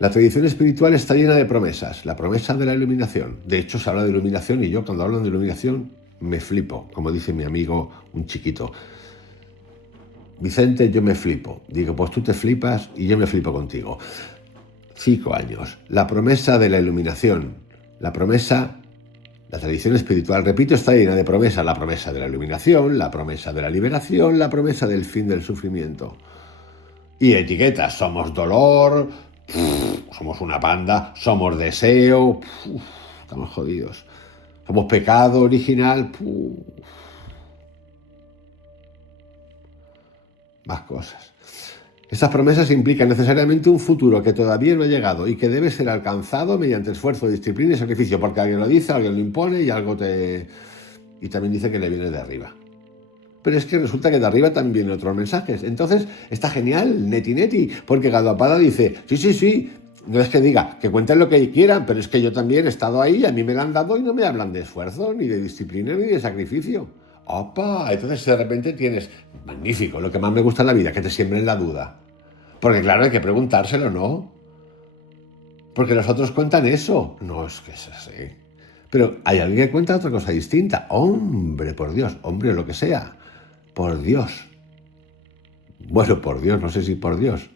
La tradición espiritual está llena de promesas, la promesa de la iluminación. De hecho, se habla de iluminación y yo cuando hablan de iluminación me flipo, como dice mi amigo un chiquito. Vicente, yo me flipo. Digo, pues tú te flipas y yo me flipo contigo. 5 años. La promesa de la iluminación. La promesa, la tradición espiritual, repito, está llena de promesas. La promesa de la iluminación, la promesa de la liberación, la promesa del fin del sufrimiento. Y etiquetas, somos dolor, somos una panda, somos deseo, estamos jodidos. Somos pecado original, más cosas. Estas promesas implican necesariamente un futuro que todavía no ha llegado y que debe ser alcanzado mediante esfuerzo, disciplina y sacrificio, porque alguien lo dice, alguien lo impone y algo te... Y también dice que le viene de arriba. Pero es que resulta que de arriba también vienen otros mensajes. Entonces, está genial, neti, porque Gaudapada dice, sí, no es que diga, que cuenten lo que quieran, pero es que yo también he estado ahí, a mí me lo han dado y no me hablan de esfuerzo, ni de disciplina, ni de sacrificio. ¡Opa! Entonces de repente tienes, magnífico, lo que más me gusta en la vida, que te siembren la duda. Porque claro, hay que preguntárselo, ¿no? Porque los otros cuentan eso. No, es que es así. Pero hay alguien que cuenta otra cosa distinta. Hombre, por Dios, hombre, lo que sea. Por Dios. Bueno, por Dios, no sé si por Dios.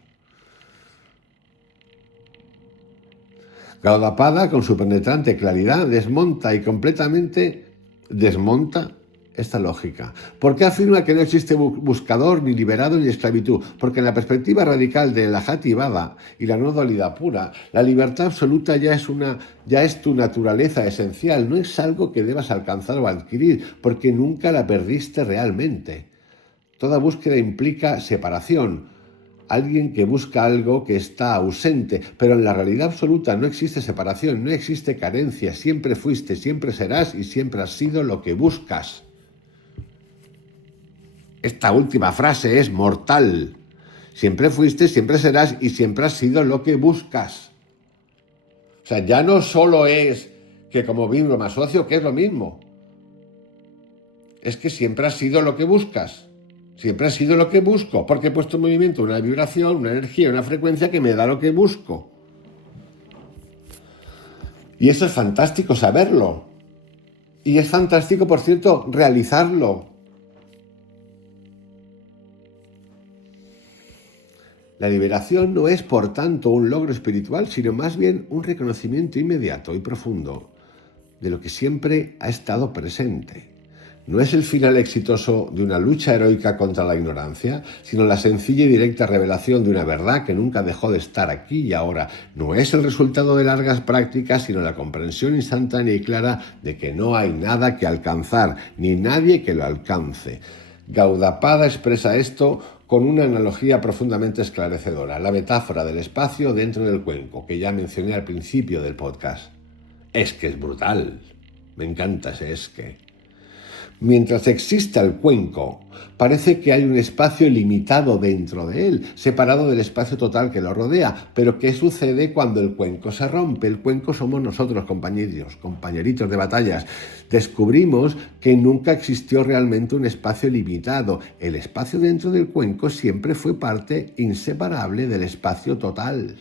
Gaudapada, con su penetrante claridad, desmonta y completamente desmonta esta lógica. ¿Por qué afirma que no existe buscador, ni liberado, ni esclavitud? Porque en la perspectiva radical de la Jatibada y la no dualidad pura, la libertad absoluta ya es tu naturaleza esencial, no es algo que debas alcanzar o adquirir, porque nunca la perdiste realmente. Toda búsqueda implica separación, alguien que busca algo que está ausente, pero en la realidad absoluta no existe separación, no existe carencia, siempre fuiste, siempre serás y siempre has sido lo que buscas. Esta última frase es mortal. Siempre fuiste, siempre serás y siempre has sido lo que buscas. O sea, ya no solo es que como vibro me asocio, que es lo mismo. Es que siempre has sido lo que buscas. Siempre has sido lo que busco, porque he puesto en movimiento una vibración, una energía, una frecuencia que me da lo que busco. Y eso es fantástico saberlo. Y es fantástico, por cierto, realizarlo. La liberación no es, por tanto, un logro espiritual, sino más bien un reconocimiento inmediato y profundo de lo que siempre ha estado presente. no es el final exitoso de una lucha heroica contra la ignorancia, sino la sencilla y directa revelación de una verdad que nunca dejó de estar aquí y ahora. No es el resultado de largas prácticas, sino la comprensión instantánea y clara de que no hay nada que alcanzar, ni nadie que lo alcance. Gaudapada expresa esto con una analogía profundamente esclarecedora, la metáfora del espacio dentro del cuenco, que ya mencioné al principio del podcast. Es que es brutal. Me encanta ese es que. Mientras exista el cuenco, parece que hay un espacio limitado dentro de él, separado del espacio total que lo rodea. Pero ¿qué sucede cuando el cuenco se rompe? El cuenco somos nosotros, compañeritos de batallas. Descubrimos que nunca existió realmente un espacio limitado. El espacio dentro del cuenco siempre fue parte inseparable del espacio total.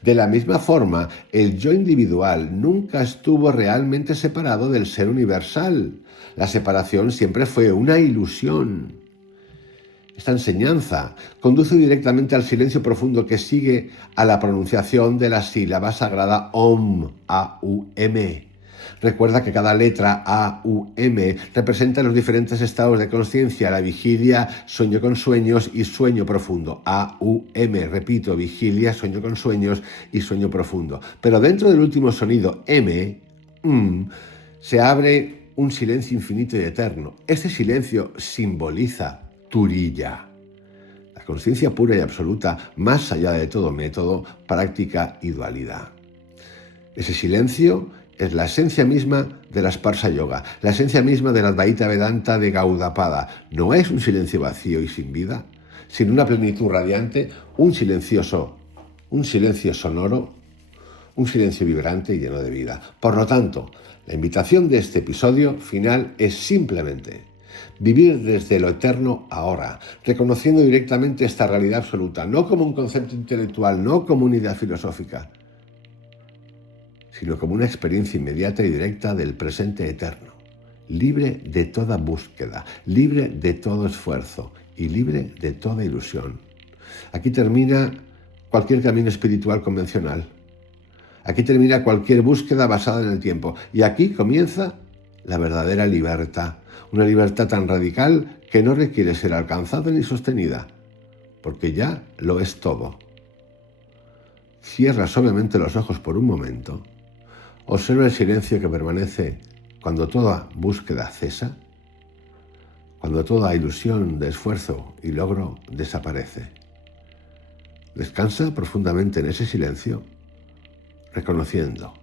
De la misma forma, el yo individual nunca estuvo realmente separado del ser universal. La separación siempre fue una ilusión. Esta enseñanza conduce directamente al silencio profundo que sigue a la pronunciación de la sílaba sagrada Om, A-U-M. Recuerda que cada letra A-U-M representa los diferentes estados de conciencia: la vigilia, sueño con sueños y sueño profundo. A-U-M, repito, vigilia, sueño con sueños y sueño profundo. Pero dentro del último sonido M, se abre un silencio infinito y eterno. Este silencio simboliza Turiya, la conciencia pura y absoluta, más allá de todo método, práctica y dualidad. Ese silencio es la esencia misma de la Sparsha Yoga, la esencia misma de la Advaita Vedanta de Gaudapada. No es un silencio vacío y sin vida, sino una plenitud radiante, un silencio sonoro, un silencio vibrante y lleno de vida. Por lo tanto, la invitación de este episodio final es simplemente vivir desde lo eterno ahora, reconociendo directamente esta realidad absoluta, no como un concepto intelectual, no como una idea filosófica, sino como una experiencia inmediata y directa del presente eterno, libre de toda búsqueda, libre de todo esfuerzo y libre de toda ilusión. Aquí termina cualquier camino espiritual convencional. Aquí termina cualquier búsqueda basada en el tiempo. Y aquí comienza la verdadera libertad. Una libertad tan radical que no requiere ser alcanzada ni sostenida, porque ya lo es todo. Cierra suavemente los ojos por un momento. Observa el silencio que permanece cuando toda búsqueda cesa, cuando toda ilusión de esfuerzo y logro desaparece. Descansa profundamente en ese silencio, reconociendo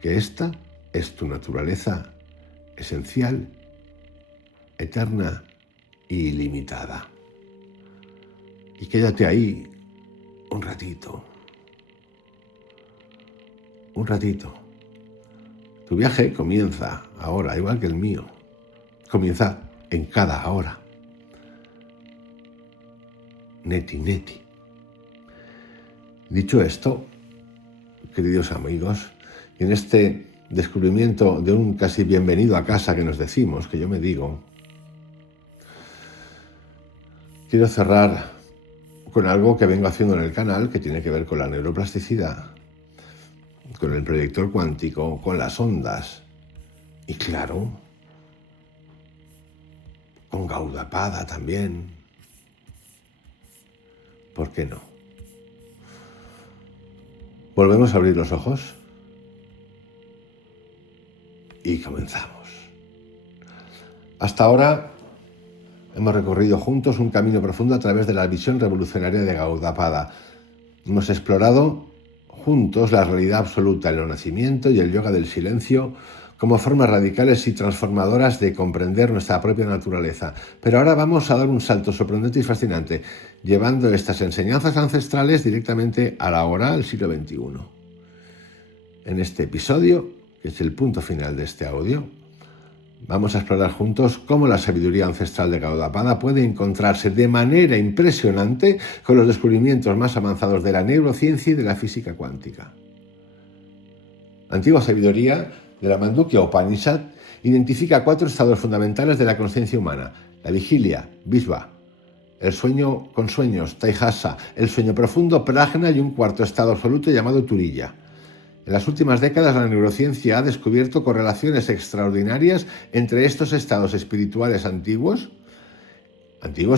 que esta es tu naturaleza esencial, eterna y ilimitada. Y quédate ahí un ratito. Tu viaje comienza ahora, igual que el mío. Comienza en cada hora. Neti, neti. Dicho esto, queridos amigos, en este descubrimiento de un casi bienvenido a casa que nos decimos, que yo me digo, quiero cerrar con algo que vengo haciendo en el canal que tiene que ver con la neuroplasticidad, con el proyector cuántico, con las ondas y, claro, con Gaudapada también. ¿Por qué no? Volvemos a abrir los ojos y comenzamos. Hasta ahora hemos recorrido juntos un camino profundo a través de la visión revolucionaria de Gaudapada. Hemos explorado juntos la realidad absoluta, el no nacimiento y el yoga del silencio como formas radicales y transformadoras de comprender nuestra propia naturaleza. Pero ahora vamos a dar un salto sorprendente y fascinante, llevando estas enseñanzas ancestrales directamente a la hora del siglo XXI. En este episodio, que es el punto final de este audio, vamos a explorar juntos cómo la sabiduría ancestral de Gaudapada puede encontrarse de manera impresionante con los descubrimientos más avanzados de la neurociencia y de la física cuántica. La antigua sabiduría de la Mandukya Upanishad identifica 4 estados fundamentales de la conciencia humana: la vigilia, Vishva, el sueño con sueños, Taijasa, el sueño profundo, Prajna, y un cuarto estado absoluto llamado Turiya. En las últimas décadas la neurociencia ha descubierto correlaciones extraordinarias entre estos estados espirituales antiguos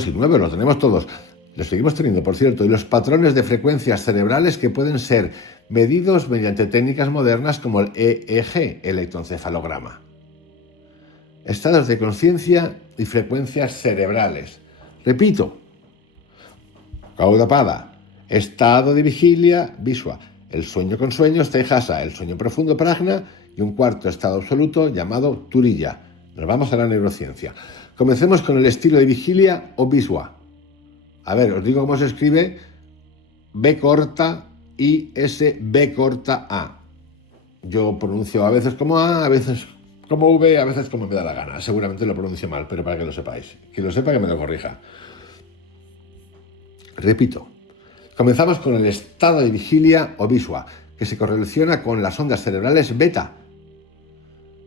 y nuevos, los tenemos todos, los seguimos teniendo, por cierto, y los patrones de frecuencias cerebrales que pueden ser medidos mediante técnicas modernas como el EEG, electroencefalograma. Estados de conciencia y frecuencias cerebrales. Repito, Gaudapada, estado de vigilia, Viswa, el sueño con sueños, Tejasa, el sueño profundo, Prajna, y un cuarto estado absoluto llamado Turiya. Nos vamos a la neurociencia. Comencemos con el estilo de vigilia o Viswa. A ver, os digo cómo se escribe: B corta I S B corta A. Yo pronuncio a veces como A, a veces como V, a veces como me da la gana. Seguramente lo pronuncio mal, pero para que lo sepáis. Quien lo sepa que me lo corrija. Repito, comenzamos con el estado de vigilia o Viswa, que se correlaciona con las ondas cerebrales beta.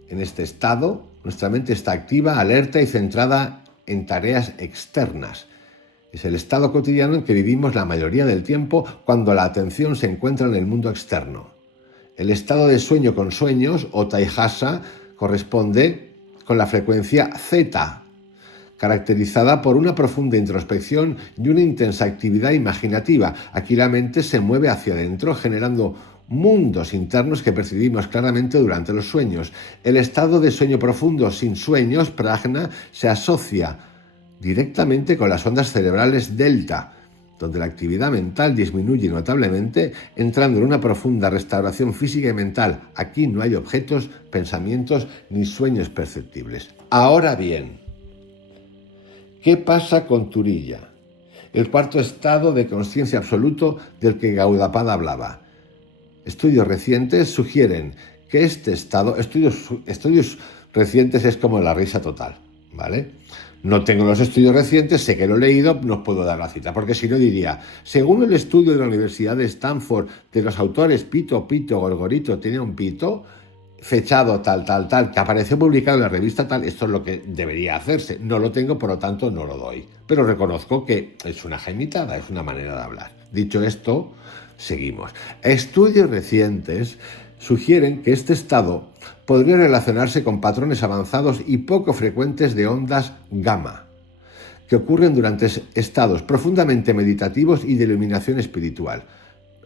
En este estado, nuestra mente está activa, alerta y centrada en tareas externas. Es el estado cotidiano en que vivimos la mayoría del tiempo cuando la atención se encuentra en el mundo externo. El estado de sueño con sueños, o Taihasa, corresponde con la frecuencia Z, caracterizada por una profunda introspección y una intensa actividad imaginativa. Aquí la mente se mueve hacia adentro, generando mundos internos que percibimos claramente durante los sueños. El estado de sueño profundo sin sueños, prajna, se asocia directamente con las ondas cerebrales delta, donde la actividad mental disminuye notablemente, entrando en una profunda restauración física y mental. Aquí no hay objetos, pensamientos ni sueños perceptibles. Ahora bien, ¿qué pasa con Turiya? El cuarto estado de consciencia absoluto del que Gaudapada hablaba. Estudios recientes sugieren que este estado, estudios recientes es como la risa total, ¿vale? No tengo los estudios recientes, sé que lo he leído, no os puedo dar la cita, porque si no diría, según el estudio de la Universidad de Stanford de los autores Pito, Gorgorito, tiene un pito, fechado tal, que apareció publicado en la revista tal, esto es lo que debería hacerse. No lo tengo, por lo tanto no lo doy. Pero reconozco que es una gemitada, es una manera de hablar. Dicho esto, seguimos. Estudios recientes sugieren que este estado podría relacionarse con patrones avanzados y poco frecuentes de ondas gamma, que ocurren durante estados profundamente meditativos y de iluminación espiritual.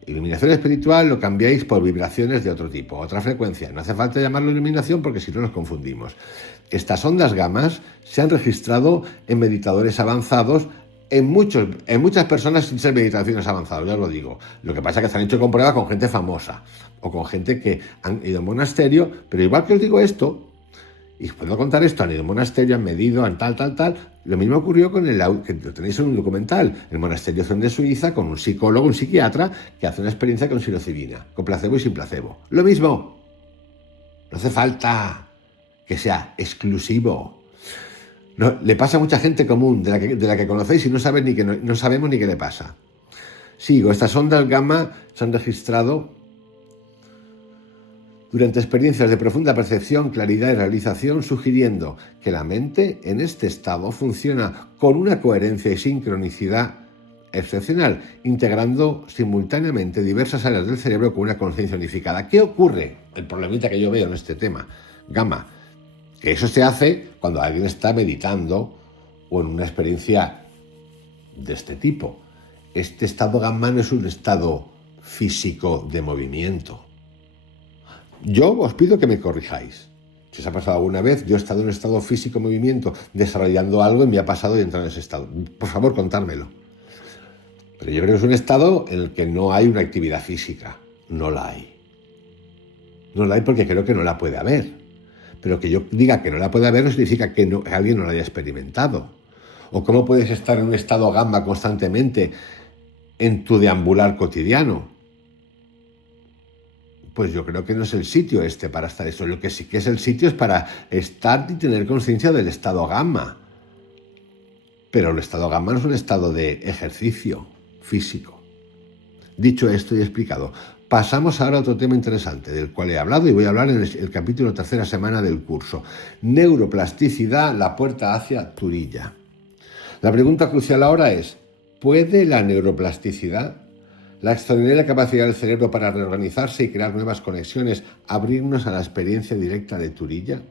Iluminación espiritual lo cambiáis por vibraciones de otro tipo, otra frecuencia. No hace falta llamarlo iluminación porque si no nos confundimos. Estas ondas gamas se han registrado en meditadores avanzados, en muchas personas sin ser meditaciones avanzadas, ya os lo digo. Lo que pasa es que se han hecho con pruebas con gente famosa o con gente que han ido a un monasterio, pero igual que os digo esto, y os puedo contar esto, han ido a un monasterio, han medido, han tal. Lo mismo ocurrió con que lo tenéis en un documental, el monasterio Zen de Suiza, con un psicólogo, un psiquiatra, que hace una experiencia con psilocibina, con placebo y sin placebo. Lo mismo. No hace falta que sea exclusivo. No, le pasa a mucha gente común, de la que conocéis y no sabemos ni qué le pasa. Sigo, estas ondas gamma se han registrado durante experiencias de profunda percepción, claridad y realización, sugiriendo que la mente en este estado funciona con una coherencia y sincronicidad excepcional, integrando simultáneamente diversas áreas del cerebro con una conciencia unificada. ¿Qué ocurre? El problemita que yo veo en este tema, gamma, que eso se hace cuando alguien está meditando o en una experiencia de este tipo. Este estado gamma no es un estado físico de movimiento. Yo os pido que me corrijáis. Si os ha pasado alguna vez, yo he estado en un estado físico de movimiento desarrollando algo y me ha pasado y he entrado en ese estado. Por favor, contármelo. Pero yo creo que es un estado en el que no hay una actividad física. No la hay. No la hay porque creo que no la puede haber. Pero que yo diga que no la puede haber no significa que alguien no la haya experimentado. ¿O cómo puedes estar en un estado gamma constantemente en tu deambular cotidiano? Pues yo creo que no es el sitio para estar eso. Lo que sí que es el sitio es para estar y tener conciencia del estado gamma. Pero el estado gamma no es un estado de ejercicio físico. Dicho esto y explicado, pasamos ahora a otro tema interesante del cual he hablado y voy a hablar en el capítulo 3ª semana del curso. Neuroplasticidad, la puerta hacia Turiya. La pregunta crucial ahora es, ¿puede la neuroplasticidad, la extraordinaria capacidad del cerebro para reorganizarse y crear nuevas conexiones, abrirnos a la experiencia directa de Turilla.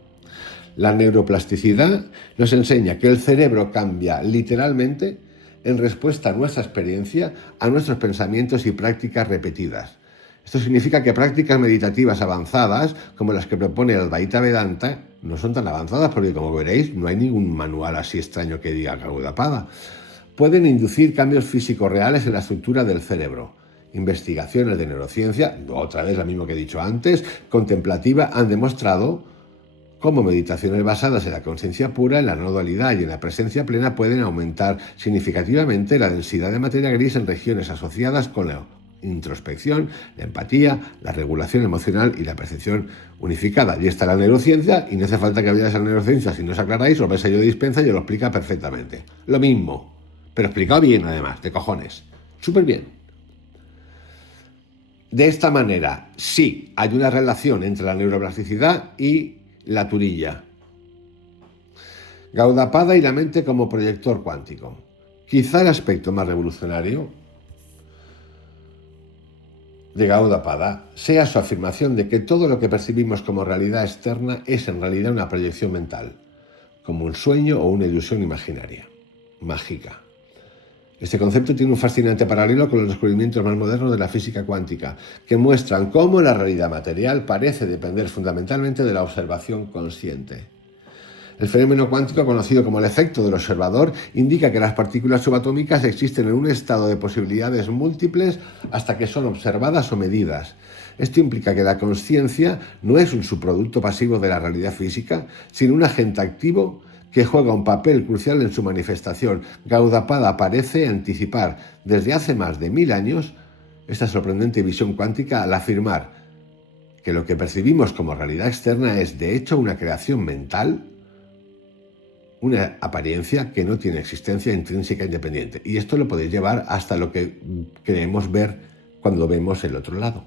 La neuroplasticidad nos enseña que el cerebro cambia literalmente en respuesta a nuestra experiencia, a nuestros pensamientos y prácticas repetidas. Esto significa que prácticas meditativas avanzadas, como las que propone el Advaita Vedanta, no son tan avanzadas porque, como veréis, no hay ningún manual así extraño que diga Gaudapada. Pueden inducir cambios físicos reales en la estructura del cerebro. Investigaciones de neurociencia, otra vez lo mismo que he dicho antes, contemplativa, han demostrado cómo meditaciones basadas en la conciencia pura, en la no dualidad y en la presencia plena pueden aumentar significativamente la densidad de materia gris en regiones asociadas con la introspección, la empatía, la regulación emocional y la percepción unificada. Y está la neurociencia, y no hace falta que vayáis a la neurociencia. Si no os aclaráis, os vais a Yo Dispensa y os lo explica perfectamente. Lo mismo, pero explicado bien además, de cojones. Súper bien. De esta manera, sí, hay una relación entre la neuroplasticidad y la Turilla. Gaudapada y la mente como proyector cuántico. Quizá el aspecto más revolucionario de Gaudapada sea su afirmación de que todo lo que percibimos como realidad externa es en realidad una proyección mental, como un sueño o una ilusión imaginaria, mágica. Este concepto tiene un fascinante paralelo con los descubrimientos más modernos de la física cuántica, que muestran cómo la realidad material parece depender fundamentalmente de la observación consciente. El fenómeno cuántico, conocido como el efecto del observador, indica que las partículas subatómicas existen en un estado de posibilidades múltiples hasta que son observadas o medidas. Esto implica que la consciencia no es un subproducto pasivo de la realidad física, sino un agente activo que juega un papel crucial en su manifestación. Gaudapada parece anticipar desde hace más de 1000 años esta sorprendente visión cuántica al afirmar que lo que percibimos como realidad externa es de hecho una creación mental, una apariencia que no tiene existencia intrínseca independiente. Y esto lo podéis llevar hasta lo que creemos ver cuando vemos el otro lado.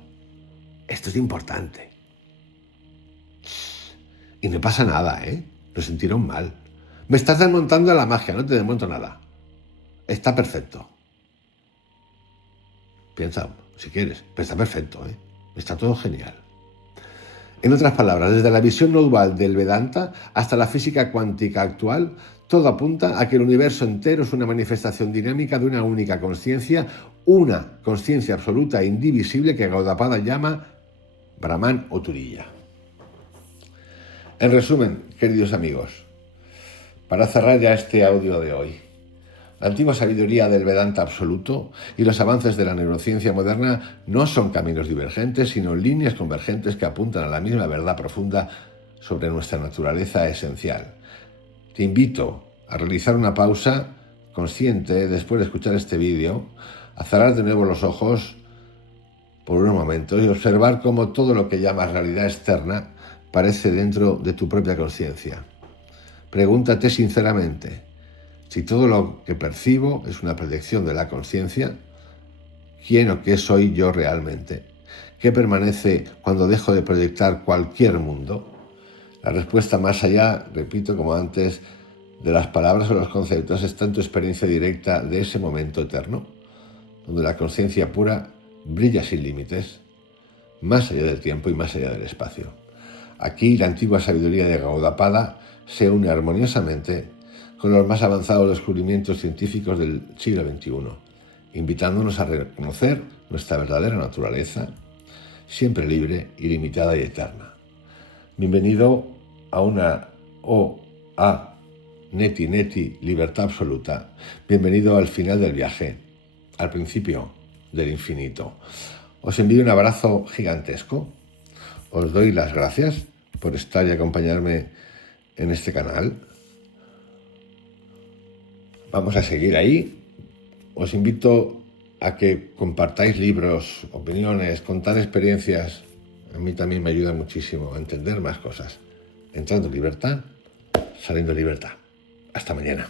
Esto es importante. Y no pasa nada, ¿eh? Lo sintieron mal. Me estás desmontando la magia, no te desmonto nada. Está perfecto. Piensa, si quieres, pero está perfecto, ¿eh? Está todo genial. En otras palabras, desde la visión no dual del Vedanta hasta la física cuántica actual, todo apunta a que el universo entero es una manifestación dinámica de una única conciencia, una conciencia absoluta e indivisible que Gaudapada llama Brahman o Turilla. En resumen, queridos amigos, para cerrar ya este audio de hoy, la antigua sabiduría del Vedanta absoluto y los avances de la neurociencia moderna no son caminos divergentes, sino líneas convergentes que apuntan a la misma verdad profunda sobre nuestra naturaleza esencial. Te invito a realizar una pausa consciente después de escuchar este vídeo, a cerrar de nuevo los ojos por unos momentos y observar cómo todo lo que llamas realidad externa parece dentro de tu propia conciencia. Pregúntate sinceramente, si todo lo que percibo es una proyección de la conciencia, ¿quién o qué soy yo realmente? ¿Qué permanece cuando dejo de proyectar cualquier mundo? La respuesta más allá, repito como antes, de las palabras o los conceptos está en tu experiencia directa de ese momento eterno, donde la conciencia pura brilla sin límites, más allá del tiempo y más allá del espacio. Aquí la antigua sabiduría de Gaudapada se une armoniosamente con los más avanzados descubrimientos científicos del siglo XXI, invitándonos a reconocer nuestra verdadera naturaleza, siempre libre, ilimitada y eterna. Bienvenido a una Neti, libertad absoluta. Bienvenido al final del viaje, al principio del infinito. Os envío un abrazo gigantesco. Os doy las gracias por estar y acompañarme en este canal. Vamos a seguir ahí. Os invito a que compartáis libros, opiniones, contar experiencias. A mí también me ayuda muchísimo a entender más cosas. Entrando en libertad, saliendo en libertad. Hasta mañana.